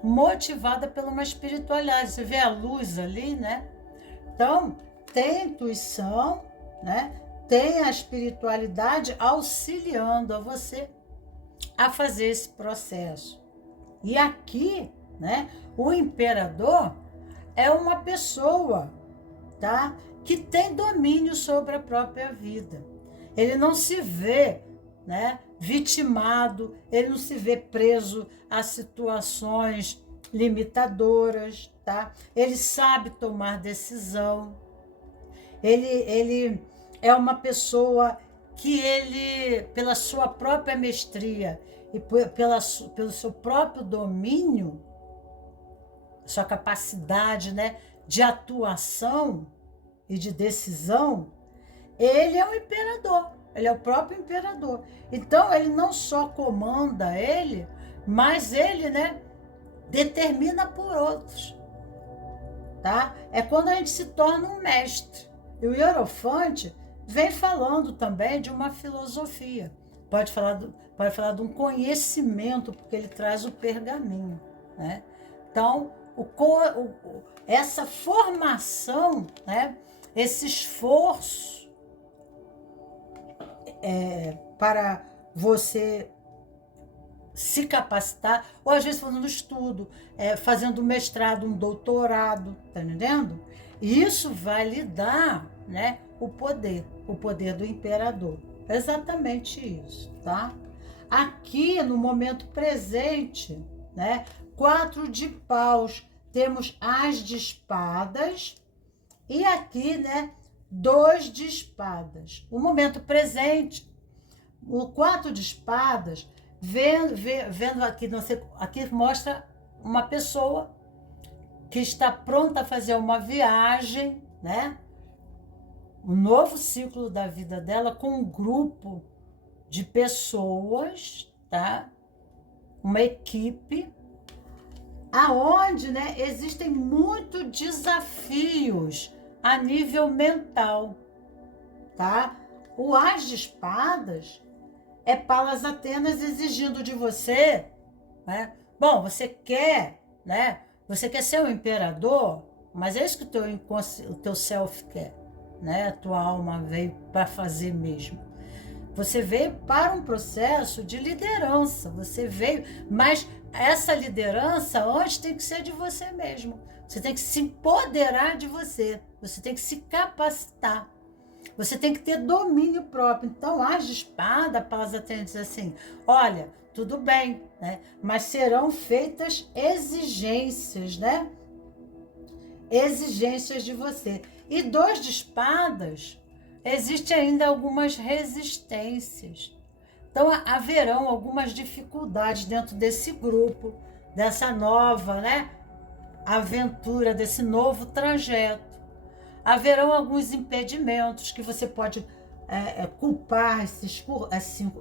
motivada por uma espiritualidade. Você vê a luz ali, né? Então, tem a intuição, né? Tem a espiritualidade auxiliando a você a fazer esse processo. E aqui, né? O imperador é uma pessoa, tá? Que tem domínio sobre a própria vida. Ele não se vê, né, vitimado, ele não se vê preso a situações limitadoras, tá? Ele sabe tomar decisão. Ele é uma pessoa que ele, pela sua própria mestria e pelo seu próprio domínio, sua capacidade, né, de atuação e de decisão, ele é o imperador, ele é o próprio imperador. Então, ele não só comanda ele, mas ele, né, determina por outros, tá? É quando a gente se torna um mestre. E o Hierofante vem falando também de uma filosofia. Pode falar de um conhecimento, porque ele traz o pergaminho, né? Então, essa formação, né, esse esforço para você se capacitar, ou às vezes fazendo estudo, fazendo um mestrado, um doutorado, tá entendendo? E isso vai lhe dar, né, o poder do imperador. Exatamente isso, tá? Aqui, no momento presente, né, 4 de paus, temos as de espadas, e aqui, né, 2 de espadas. O momento presente, o 4 de espadas, vendo aqui, aqui mostra uma pessoa que está pronta a fazer uma viagem, né? Um novo ciclo da vida dela com um grupo de pessoas, tá? Uma equipe, aonde, né, existem muitos desafios a nível mental, tá? O As de Espadas é Palas Atenas exigindo de você, né? Bom, você quer, né? Você quer ser um imperador, mas é isso que o teu self quer, né? A tua alma veio para fazer mesmo. Você veio para um processo de liderança, você veio, mas essa liderança antes tem que ser de você mesmo. Você tem que se empoderar de você, você tem que se capacitar, você tem que ter domínio próprio. Então, As de Espada, Palas Atenas diz assim, olha, tudo bem, né? Mas serão feitas exigências, né? Exigências de você. E 2 de espadas, existe ainda algumas resistências. Então, haverão algumas dificuldades dentro desse grupo, dessa nova, né, aventura, desse novo trajeto. Haverão alguns impedimentos que você pode culpar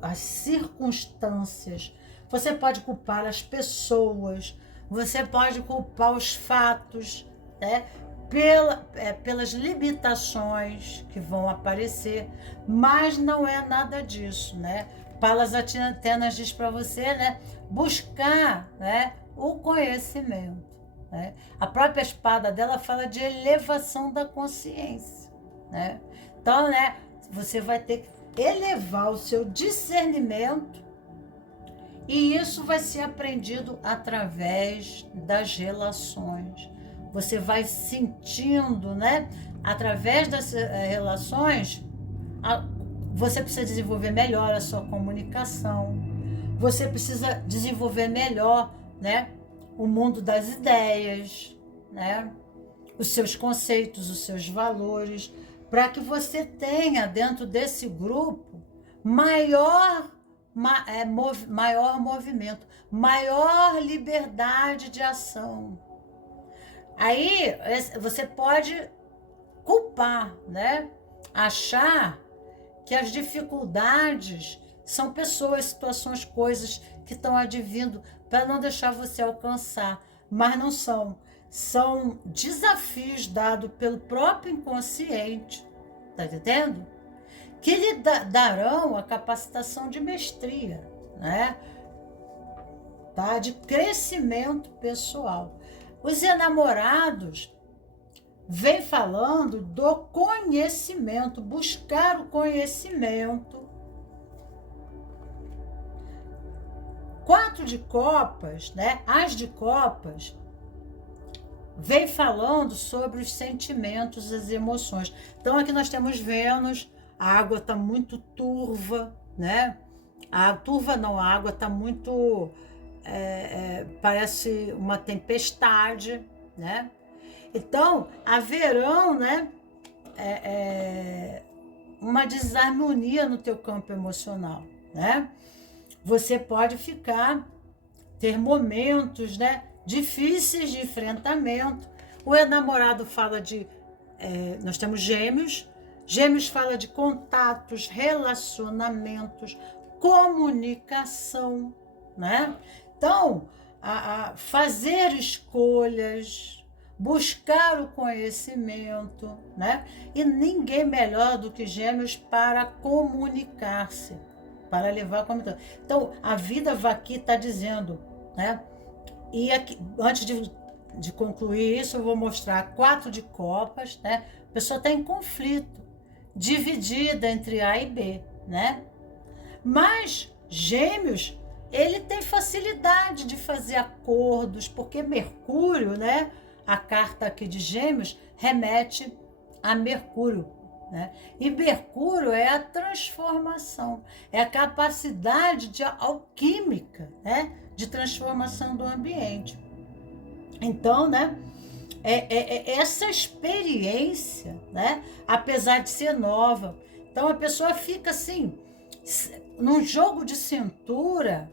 as circunstâncias, você pode culpar as pessoas, você pode culpar os fatos, né, pelas limitações que vão aparecer, mas não é nada disso, né? Palas Atenas diz para você, né, buscar, né, o conhecimento, né? A própria espada dela fala de elevação da consciência, né? Então, né, você vai ter que elevar o seu discernimento, e isso vai ser aprendido através das relações. Você vai sentindo, né, através das relações, você precisa desenvolver melhor a sua comunicação, você precisa desenvolver melhor, né, o mundo das ideias, né, os seus conceitos, os seus valores, para que você tenha dentro desse grupo maior movimento, maior liberdade de ação. Aí você pode culpar, né? Achar que as dificuldades são pessoas, situações, coisas que estão advindo para não deixar você alcançar, mas não são. São desafios dados pelo próprio inconsciente, tá entendendo? Que lhe darão a capacitação de mestria, né? Tá? De crescimento pessoal. Os enamorados vêm falando do conhecimento, buscar o conhecimento. 4 de copas, né? As de copas, vem falando sobre os sentimentos, as emoções. Então aqui nós temos Vênus, a água está muito turva, né? A água está muito... parece uma tempestade, né? Então, haverão, né, uma desarmonia no teu campo emocional, né? Você pode ter momentos, né, difíceis de enfrentamento. O enamorado fala de... nós temos Gêmeos. Gêmeos fala de contatos, relacionamentos, comunicação, né? Então, fazer escolhas, buscar o conhecimento, né? E ninguém melhor do que Gêmeos para comunicar-se, para levar a comunicação. Então, a vida aqui está dizendo, né? E aqui, antes de concluir isso, eu vou mostrar 4 de copas, né? A pessoa está em conflito, dividida entre A e B, né? Mas Gêmeos, ele tem facilidade de fazer acordos, porque Mercúrio, né? A carta aqui de Gêmeos remete a Mercúrio, né? E Mercúrio é a transformação, é a capacidade alquímica, né? De transformação do ambiente. Então, né? Essa experiência, né? Apesar de ser nova, então a pessoa fica assim, num jogo de cintura,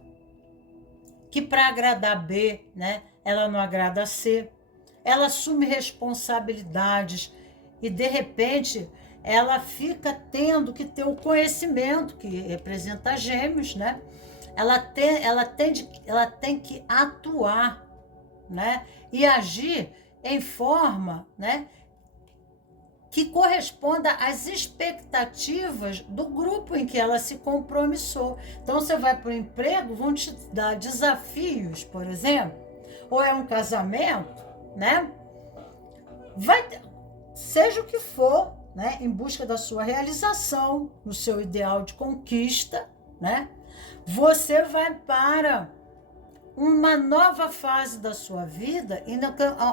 que para agradar B, né, ela não agrada C, ela assume responsabilidades e de repente ela fica tendo que ter o conhecimento que representa Gêmeos, né? Ela tem que atuar, né? E agir em forma, né, que corresponda às expectativas do grupo em que ela se compromissou. Então, você vai para o emprego, vão te dar desafios, por exemplo, ou é um casamento, né? Seja o que for, né, em busca da sua realização, no seu ideal de conquista, né? Você vai para uma nova fase da sua vida,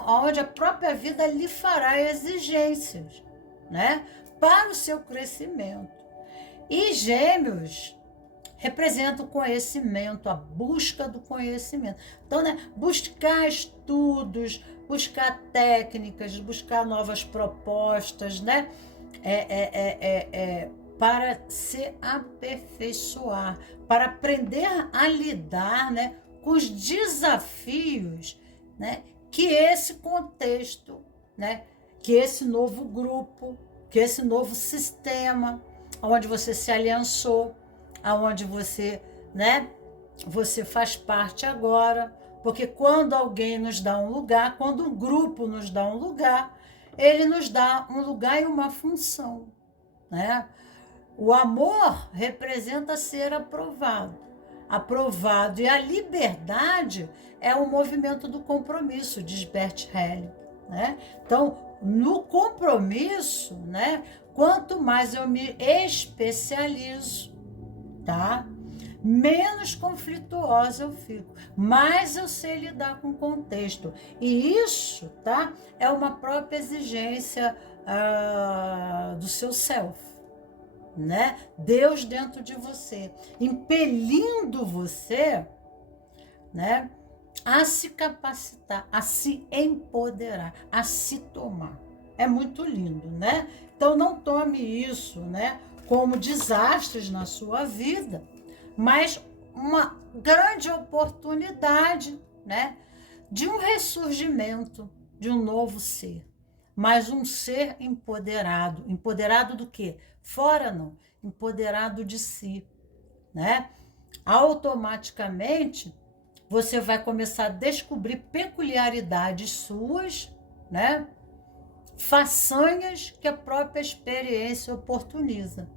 onde a própria vida lhe fará exigências, né, para o seu crescimento. E Gêmeos representa o conhecimento, a busca do conhecimento. Então, né, buscar estudos, buscar técnicas, buscar novas propostas, né? Para se aperfeiçoar, para aprender a lidar, né, com os desafios, né, que esse contexto, né, que esse novo grupo, que esse novo sistema, onde você se aliançou, aonde você, né, você faz parte agora, porque quando alguém nos dá um lugar, quando um grupo nos dá um lugar, ele nos dá um lugar e uma função, né? O amor representa ser aprovado. Aprovado. E a liberdade é o movimento do compromisso, diz Bert Helling, né? Então, no compromisso, né, quanto mais eu me especializo, tá? Menos conflituosa eu fico, mais eu sei lidar com o contexto. E isso, tá? É uma própria exigência do seu self, né? Deus dentro de você, impelindo você, né, a se capacitar, a se empoderar, a se tomar. É muito lindo, né? Então não tome isso, né, como desastres na sua vida, mas uma grande oportunidade, né, de um ressurgimento, de um novo ser. Mas um ser empoderado. Empoderado do quê? Fora não. Empoderado de si, né? Automaticamente, você vai começar a descobrir peculiaridades suas, né? Façanhas que a própria experiência oportuniza.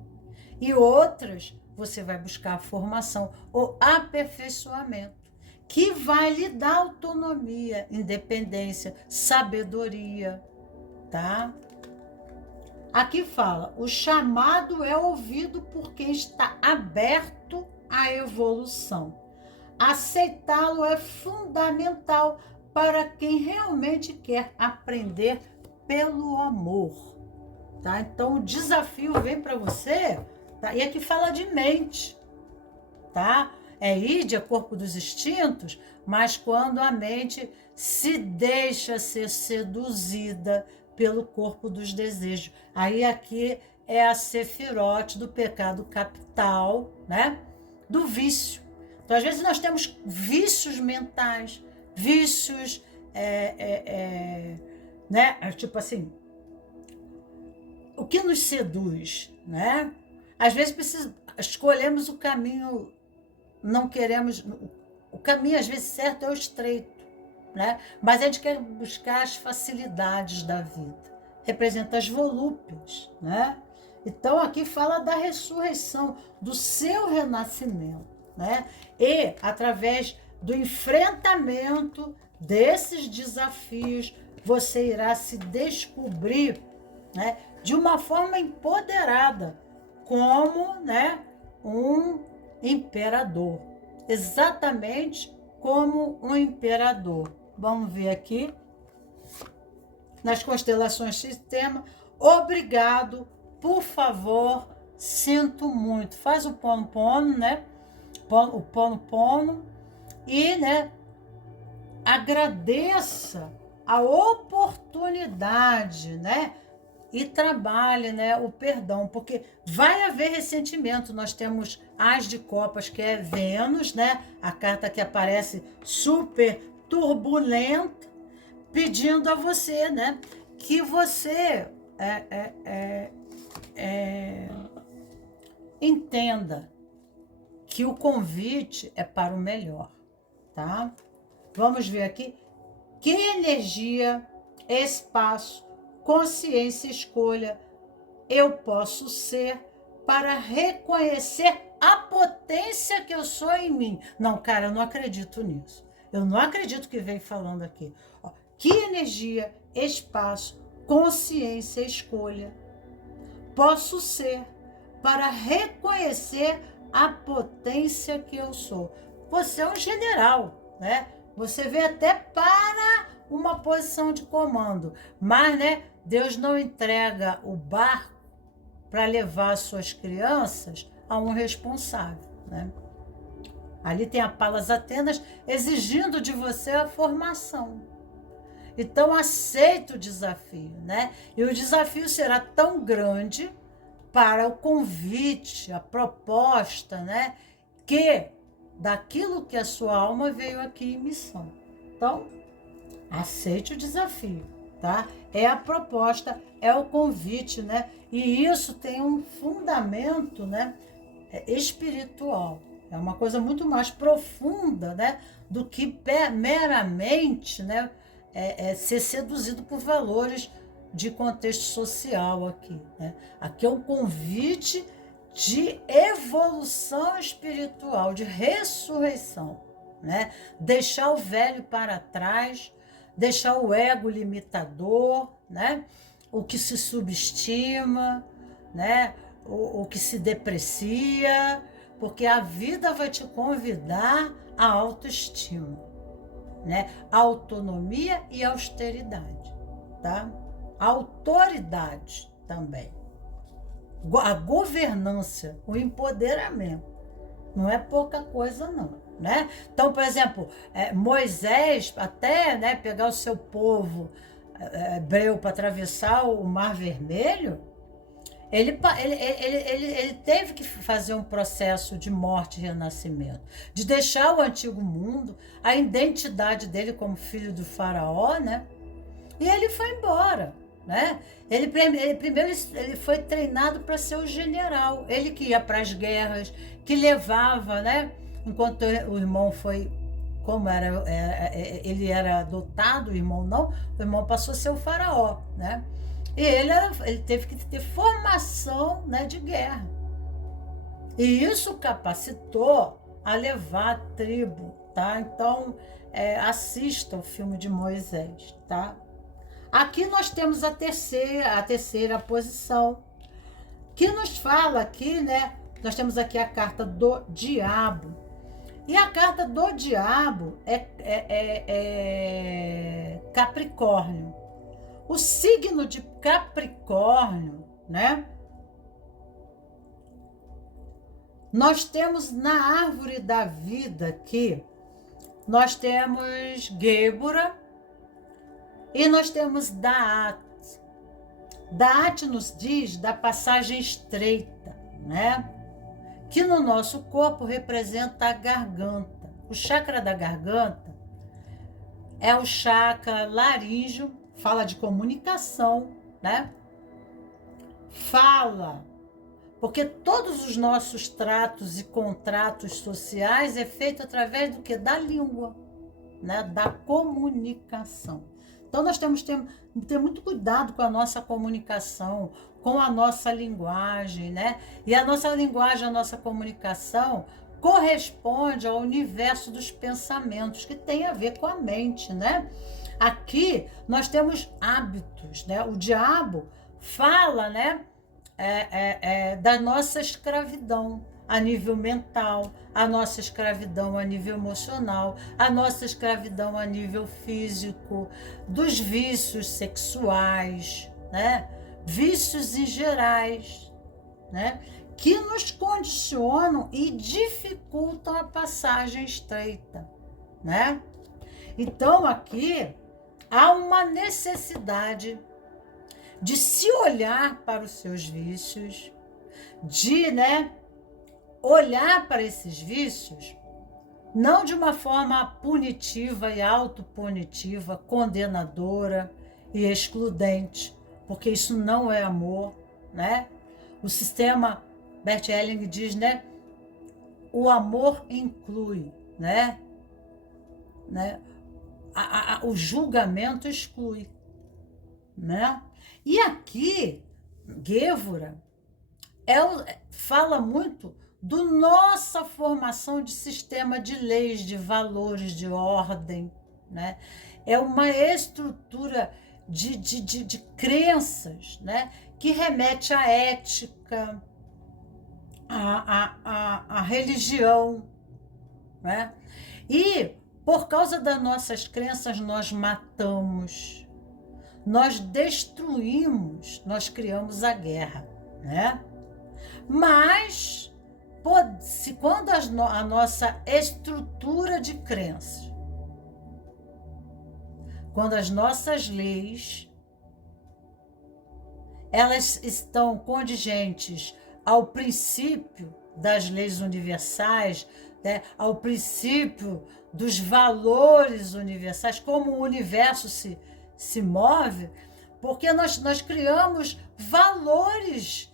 E outras, você vai buscar a formação, o aperfeiçoamento, que vai lhe dar autonomia, independência, sabedoria, tá? Aqui fala, o chamado é ouvido por quem está aberto à evolução. Aceitá-lo é fundamental para quem realmente quer aprender pelo amor, tá? Então o desafio vem para você, tá? E aqui fala de mente, tá? É ídia, corpo dos instintos, mas quando a mente se deixa ser seduzida pelo corpo dos desejos. Aí aqui é a sefirote do pecado capital, né? Do vício. Então, às vezes, nós temos vícios mentais, vícios, né? Tipo assim, o que nos seduz, né? Às vezes escolhemos o caminho, não queremos, o caminho às vezes certo é o estreito, né? Mas a gente quer buscar as facilidades da vida, representa as volúpias, né? Então aqui fala da ressurreição, do seu renascimento, né? E através do enfrentamento desses desafios, você irá se descobrir, né, de uma forma empoderada, como, né, um imperador, exatamente como um imperador. Vamos ver aqui, nas constelações sistema, obrigado, por favor, sinto muito. Faz o pono, né? O pono, e, né, agradeça a oportunidade, né? E trabalhe, né, o perdão, porque vai haver ressentimento. Nós temos As de Copas, que é Vênus, né? A carta que aparece super turbulenta, pedindo a você, né, que você entenda que o convite é para o melhor, tá? Vamos ver aqui. Que energia, espaço, consciência e escolha eu posso ser para reconhecer a potência que eu sou em mim? Não, cara, eu não acredito nisso. Eu não acredito que vem falando aqui. Ó, que energia, espaço, consciência e escolha posso ser para reconhecer a potência que eu sou? Você é um general, né? Você veio até para uma posição de comando, mas, né, Deus não entrega o barco para levar suas crianças a um responsável, né? Ali tem a Palas Atenas exigindo de você a formação. Então, aceita o desafio, né? E o desafio será tão grande para o convite, a proposta, né? Que daquilo que a sua alma veio aqui em missão. Então, aceite o desafio, tá? É a proposta, é o convite, né? E isso tem um fundamento, né? Espiritual. É uma coisa muito mais profunda, né? Do que meramente, né? Ser seduzido por valores de contexto social aqui, né? Aqui é um convite de evolução espiritual, de ressurreição, né? Deixar o velho para trás, deixar o ego limitador, né? O que se subestima, né? O que se deprecia, porque a vida vai te convidar à autoestima, né? Autonomia e austeridade, tá? Autoridade também. A governança, o empoderamento. Não é pouca coisa, não, né? Então, por exemplo, Moisés, até, né, pegar o seu povo hebreu para atravessar o Mar Vermelho, ele teve que fazer um processo de morte e renascimento, de deixar o antigo mundo, a identidade dele como filho do faraó, né? E ele foi embora, né? Primeiro ele foi treinado para ser o general, ele que ia para as guerras, que levava, né? Enquanto o irmão foi, como ele era adotado, o irmão não, o irmão passou a ser o faraó, né? E ele teve que ter formação, né, de guerra. E isso capacitou a levar a tribo, tá? Então, assista o filme de Moisés, tá? Aqui nós temos a terceira posição, que nos fala aqui, né? Nós temos aqui a carta do diabo. E a carta do diabo é Capricórnio. O signo de Capricórnio, né? Nós temos na árvore da vida aqui, nós temos Gébora e nós temos Daat. Daat nos diz da passagem estreita, né? Que no nosso corpo representa a garganta. O chakra da garganta é o chakra laríngeo, fala de comunicação, né? Fala, porque todos os nossos tratos e contratos sociais é feito através do que? Da língua, né? Da comunicação. Então nós temos que ter muito cuidado com a nossa comunicação, com a nossa linguagem, né? E a nossa linguagem, a nossa comunicação corresponde ao universo dos pensamentos, que tem a ver com a mente, né? Aqui nós temos hábitos, né? O diabo fala, né? Da nossa escravidão a nível mental, a nossa escravidão a nível emocional, a nossa escravidão a nível físico, dos vícios sexuais, né? Vícios em gerais, né? Que nos condicionam e dificultam a passagem estreita, né? Então aqui há uma necessidade de se olhar para os seus vícios, de, né, olhar para esses vícios não de uma forma punitiva e autopunitiva, condenadora e excludente, porque isso não é amor, né? O sistema Bert Helling diz, né? O amor inclui, né? O julgamento exclui, né? E aqui, Gébora fala muito da nossa formação de sistema de leis, de valores, de ordem, né? É uma estrutura de crenças, né? Que remete à ética, à religião, né? E por causa das nossas crenças nós matamos, nós destruímos, nós criamos a guerra, né? Mas quando a nossa estrutura de crenças, quando as nossas leis, elas estão condigentes ao princípio das leis universais, né, ao princípio dos valores universais, como o universo se move, porque nós criamos valores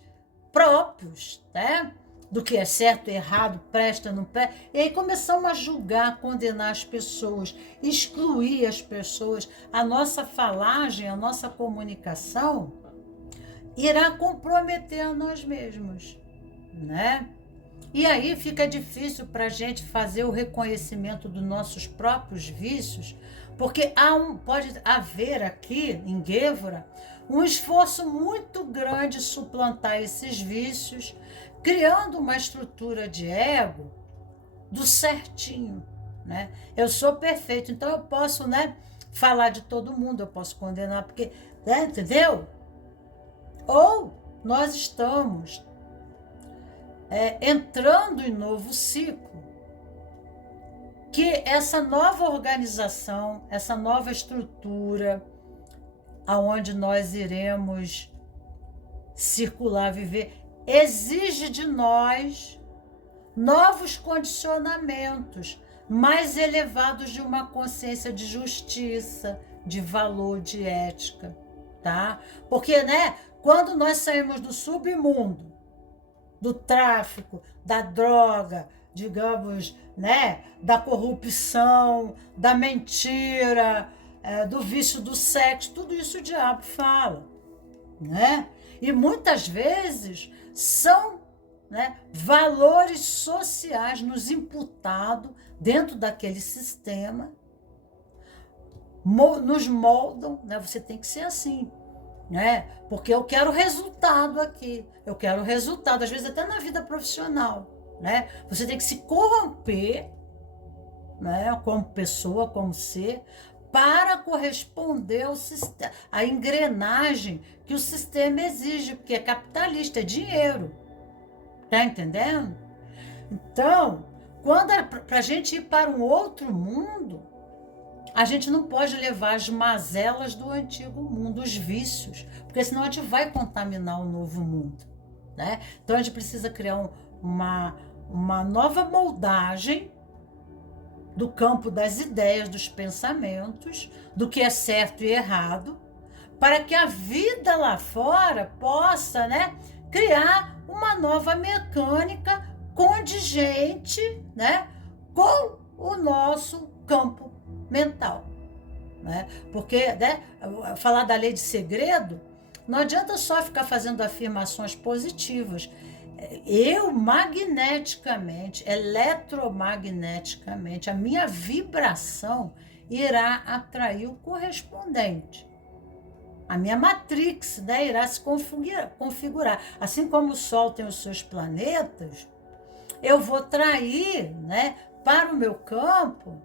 próprios, né? Do que é certo, errado, presta, não presta. E aí começamos a julgar, condenar as pessoas, excluir as pessoas. A nossa falagem, a nossa comunicação irá comprometer a nós mesmos, né? E aí fica difícil para a gente fazer o reconhecimento dos nossos próprios vícios, porque pode haver aqui, em Guevara, um esforço muito grande de suplantar esses vícios, criando uma estrutura de ego do certinho, né? Eu sou perfeito, então eu posso, né, falar de todo mundo, eu posso condenar, porque, né, entendeu? Ou nós estamos entrando em novo ciclo, que essa nova organização, essa nova estrutura, aonde nós iremos circular, viver, exige de nós novos condicionamentos mais elevados de uma consciência de justiça, de valor, de ética, tá? Porque, né, quando nós saímos do submundo, do tráfico, da droga, digamos, né, da corrupção, da mentira, do vício do sexo, tudo isso o diabo fala, né? E muitas vezes são, né, valores sociais nos imputados dentro daquele sistema, nos moldam, né? Você tem que ser assim, né? Porque eu quero resultado aqui, eu quero resultado, às vezes até na vida profissional, né? Você tem que se corromper, né, como pessoa, como ser, para corresponder ao sistema, à engrenagem que o sistema exige, porque é capitalista, é dinheiro. Tá entendendo? Então, quando para a gente ir para um outro mundo, a gente não pode levar as mazelas do antigo mundo, os vícios, porque senão a gente vai contaminar o novo mundo, né? Então a gente precisa criar uma nova moldagem do campo das ideias, dos pensamentos, do que é certo e errado, para que a vida lá fora possa, né, criar uma nova mecânica condigente, né, com o nosso campo mental, né? Porque, né, falar da lei de segredo, não adianta só ficar fazendo afirmações positivas. Eu, magneticamente, eletromagneticamente, a minha vibração irá atrair o correspondente. A minha matrix, né, irá se configurar. Assim como o Sol tem os seus planetas, eu vou atrair, né, para o meu campo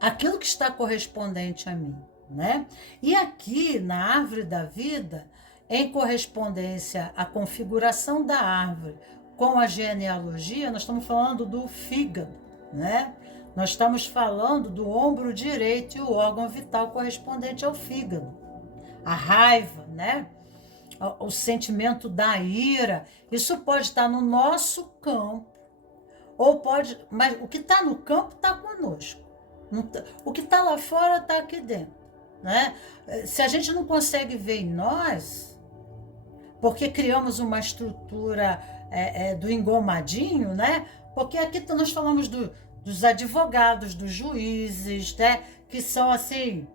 aquilo que está correspondente a mim, né? E aqui, na árvore da vida, em correspondência à configuração da árvore com a genealogia, nós estamos falando do fígado, né? Nós estamos falando do ombro direito e o órgão vital correspondente ao fígado. A raiva, né? O sentimento da ira, isso pode estar no nosso campo, ou pode, mas o que está no campo está conosco. O que está lá fora está aqui dentro, né? Se a gente não consegue ver em nós, porque criamos uma estrutura do engomadinho, né? Porque aqui nós falamos dos advogados, dos juízes, né? Que são assim,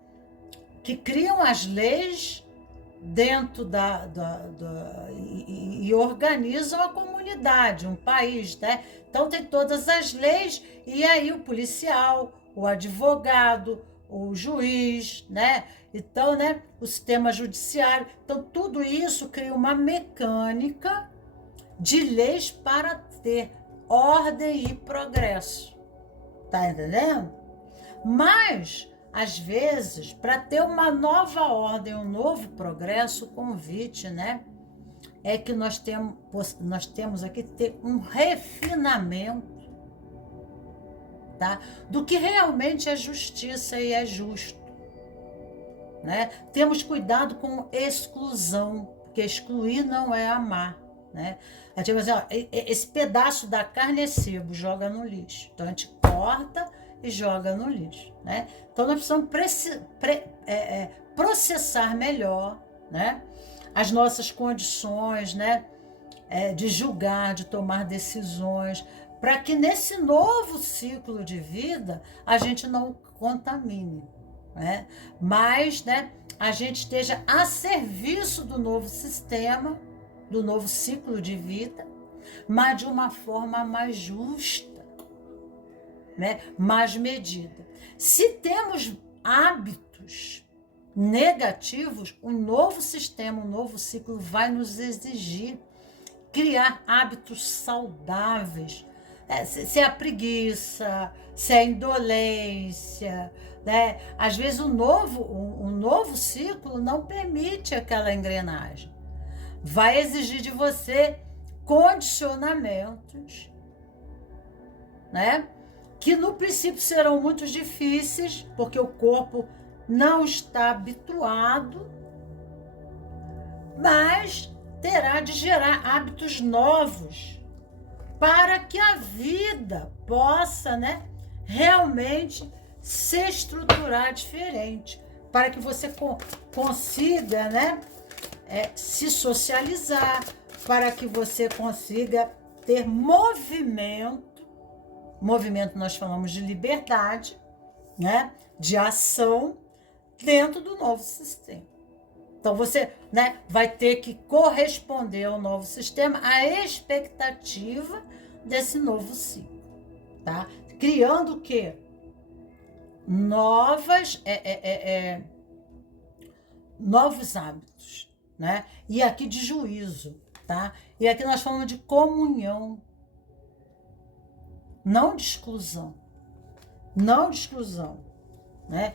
que criam as leis dentro e organizam a comunidade, um país, né? Então tem todas as leis, e aí o policial, o advogado, o juiz, né? Então, né, o sistema judiciário. Então, tudo isso cria uma mecânica de leis para ter ordem e progresso. Tá entendendo? Mas, às vezes, para ter uma nova ordem, um novo progresso, o convite, né, é que nós temos aqui que ter um refinamento, tá? Do que realmente é justiça e é justo, né? Temos cuidado com exclusão, porque excluir não é amar, né? A gente vai dizer, ó, esse pedaço da carne é sebo, joga no lixo. Então a gente corta e joga no lixo, né? Então nós precisamos processar melhor, né? As nossas condições, né? De julgar, de tomar decisões, para que nesse novo ciclo de vida a gente não contamine, né? Mas, né, a gente esteja a serviço do novo sistema, do novo ciclo de vida, mas de uma forma mais justa, né? Mais medida. Se temos hábitos negativos, um novo sistema, um novo ciclo vai nos exigir criar hábitos saudáveis. Se é a preguiça, se é a indolência, né? Às vezes um novo ciclo não permite aquela engrenagem. Vai exigir de você condicionamentos, né? Que no princípio serão muito difíceis, porque o corpo não está habituado, mas terá de gerar hábitos novos para que a vida possa, né, realmente se estruturar diferente, para que você consiga, né, se socializar, para que você consiga ter movimento nós falamos de liberdade, né, de ação dentro do novo sistema. Então você, né, vai ter que corresponder ao novo sistema, à expectativa desse novo ciclo, tá? Criando o quê? Novos hábitos, né? E aqui de juízo, tá? E aqui nós falamos de comunhão, não de exclusão, não de exclusão, né?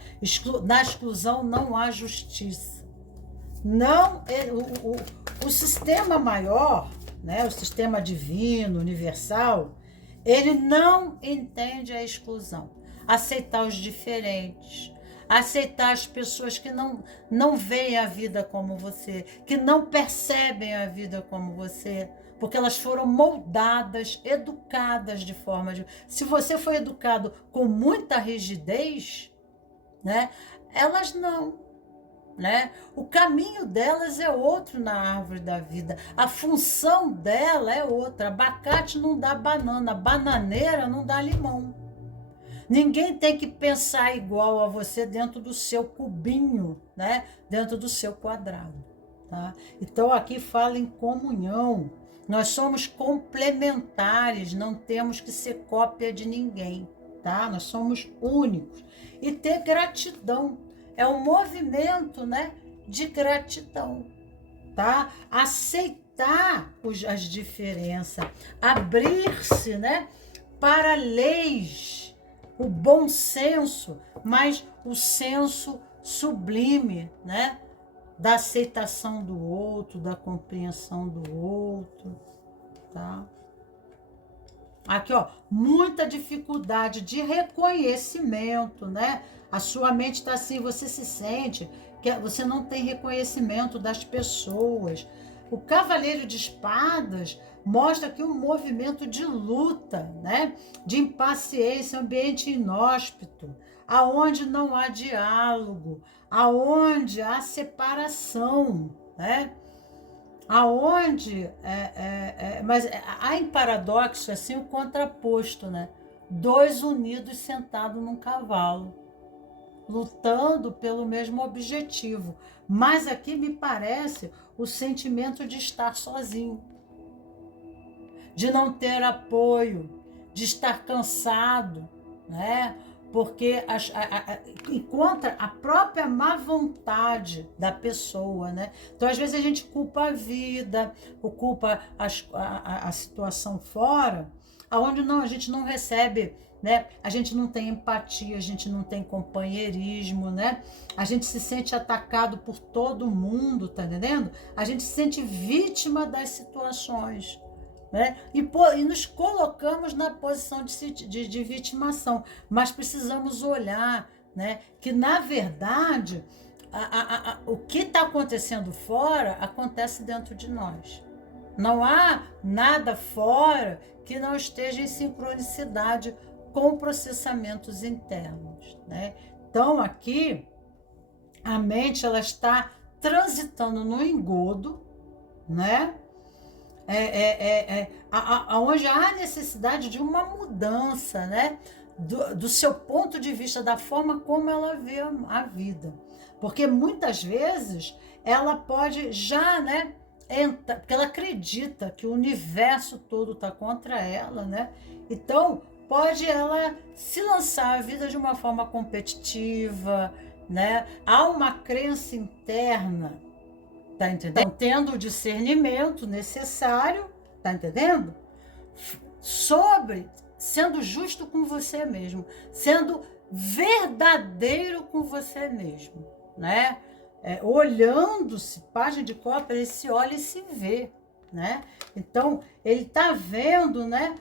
Na exclusão não há justiça. Não, o sistema maior, né, o sistema divino, universal, ele não entende a exclusão. Aceitar os diferentes, aceitar as pessoas que não veem a vida como você, que não percebem a vida como você, porque elas foram moldadas, educadas de forma de... Se você foi educado com muita rigidez, né, elas não... né? O caminho delas é outro na árvore da vida. A função dela é outra. Abacate não dá banana, bananeira não dá limão. Ninguém tem que pensar igual a você dentro do seu cubinho, né? Dentro do seu quadrado, tá? Então aqui fala em comunhão. Nós somos complementares, não temos que ser cópia de ninguém, tá? Nós somos únicos. E ter gratidão. É um movimento, né, de gratidão, tá? Aceitar as diferenças, abrir-se, né, para leis, o bom senso, mas o senso sublime, né, da aceitação do outro, da compreensão do outro, tá? Aqui, ó, muita dificuldade de reconhecimento, né? A sua mente está assim, você se sente que você não tem reconhecimento das pessoas. O Cavaleiro de Espadas mostra aqui um movimento de luta, né? De impaciência, ambiente inóspito, aonde não há diálogo, aonde há separação, né? Aonde, mas há em paradoxo assim o contraposto, né? Dois unidos sentados num cavalo, lutando pelo mesmo objetivo. Mas aqui me parece o sentimento de estar sozinho, de não ter apoio, de estar cansado, né? Porque encontra a própria má vontade da pessoa, né? Então, às vezes, a gente culpa a vida, culpa a situação fora, aonde a gente não recebe né? A gente não tem empatia, a gente não tem companheirismo, né? A gente se sente atacado por todo mundo, tá entendendo? A gente se sente vítima das situações, né? E nos colocamos na posição de vitimação, mas precisamos olhar, né? Que na verdade o que está acontecendo fora acontece dentro de nós. Não há nada fora que não esteja em sincronicidade com processamentos internos, né? Então aqui a mente ela está transitando no engodo, né? Onde há necessidade de uma mudança, né? Do seu ponto de vista, da forma como ela vê a vida. Porque muitas vezes ela pode já, né? Porque ela acredita que o universo todo está contra ela, né? Então, pode ela se lançar à vida de uma forma competitiva, né? Há uma crença interna, tá entendendo? Então, tendo o discernimento necessário, tá entendendo? Sobre sendo justo com você mesmo, sendo verdadeiro com você mesmo, né? Olhando-se, página de copa, ele se olha e se vê, né? Então, ele está vendo, né?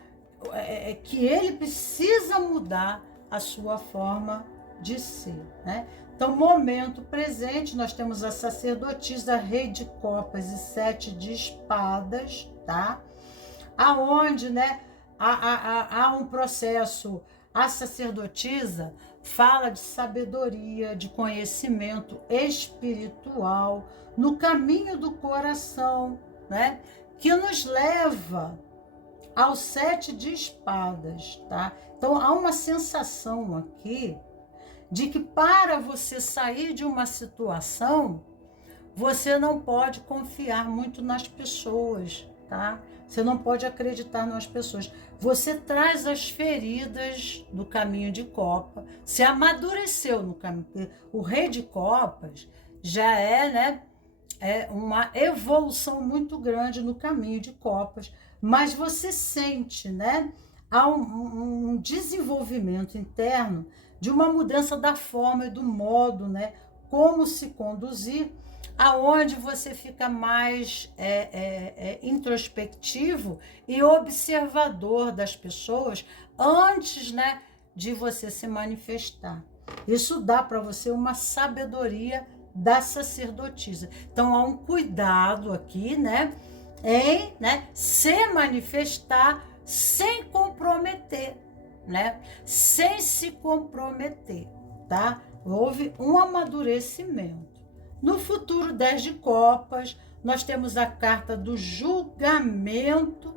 Que ele precisa mudar a sua forma de ser, né? Então, momento presente, nós temos a sacerdotisa, rei de copas e 7 de espadas, tá? Aonde, né, há um processo, a sacerdotisa fala de sabedoria, de conhecimento espiritual no caminho do coração, né? Que nos leva ao 7 de espadas, tá? Então há uma sensação aqui de que para você sair de uma situação, você não pode confiar muito nas pessoas, tá? Você não pode acreditar nas pessoas. Você traz as feridas do caminho de copa, se amadureceu no caminho. O rei de copas já é, né, uma evolução muito grande no caminho de copas, mas você sente, né, há um desenvolvimento interno de uma mudança da forma e do modo, né, como se conduzir, aonde você fica mais introspectivo e observador das pessoas antes, né, de você se manifestar. Isso dá para você uma sabedoria da sacerdotisa. Então há um cuidado aqui, né, em, né, se manifestar sem comprometer, né, sem se comprometer, tá? Houve um amadurecimento. No futuro 10 de copas, nós temos a carta do julgamento,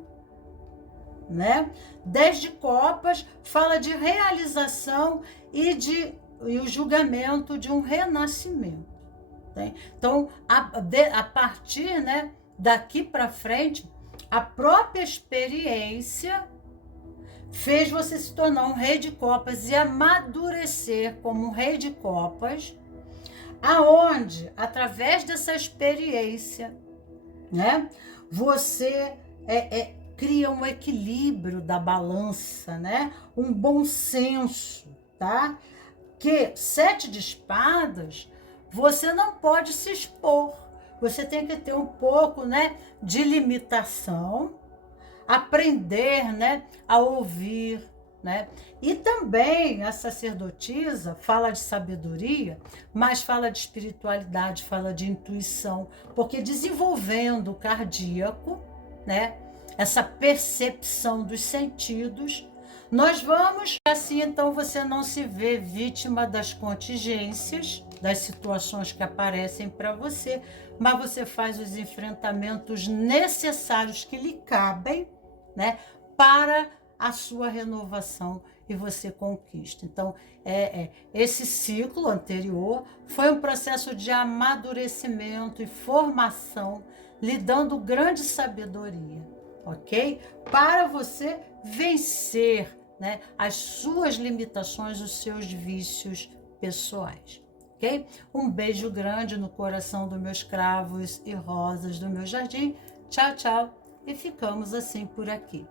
né? 10 de copas fala de realização e o julgamento de um renascimento. Tá? Então, a partir, né, daqui para frente, a própria experiência fez você se tornar um rei de copas e amadurecer como um rei de copas, aonde, através dessa experiência, né, você cria um equilíbrio da balança, né, um bom senso, tá? Que 7 de espadas, você não pode se expor, você tem que ter um pouco, né, de limitação, aprender, né, a ouvir, né? E também a sacerdotisa fala de sabedoria, mas fala de espiritualidade, fala de intuição, porque desenvolvendo o cardíaco, né, essa percepção dos sentidos, nós vamos, assim, então você não se vê vítima das contingências, das situações que aparecem para você, mas você faz os enfrentamentos necessários que lhe cabem, né, para a sua renovação e você conquista. Então, esse ciclo anterior foi um processo de amadurecimento e formação, lhe dando grande sabedoria, ok? Para você vencer, né, as suas limitações, os seus vícios pessoais, ok? Um beijo grande no coração dos meus cravos e rosas do meu jardim. Tchau, tchau. E ficamos assim por aqui.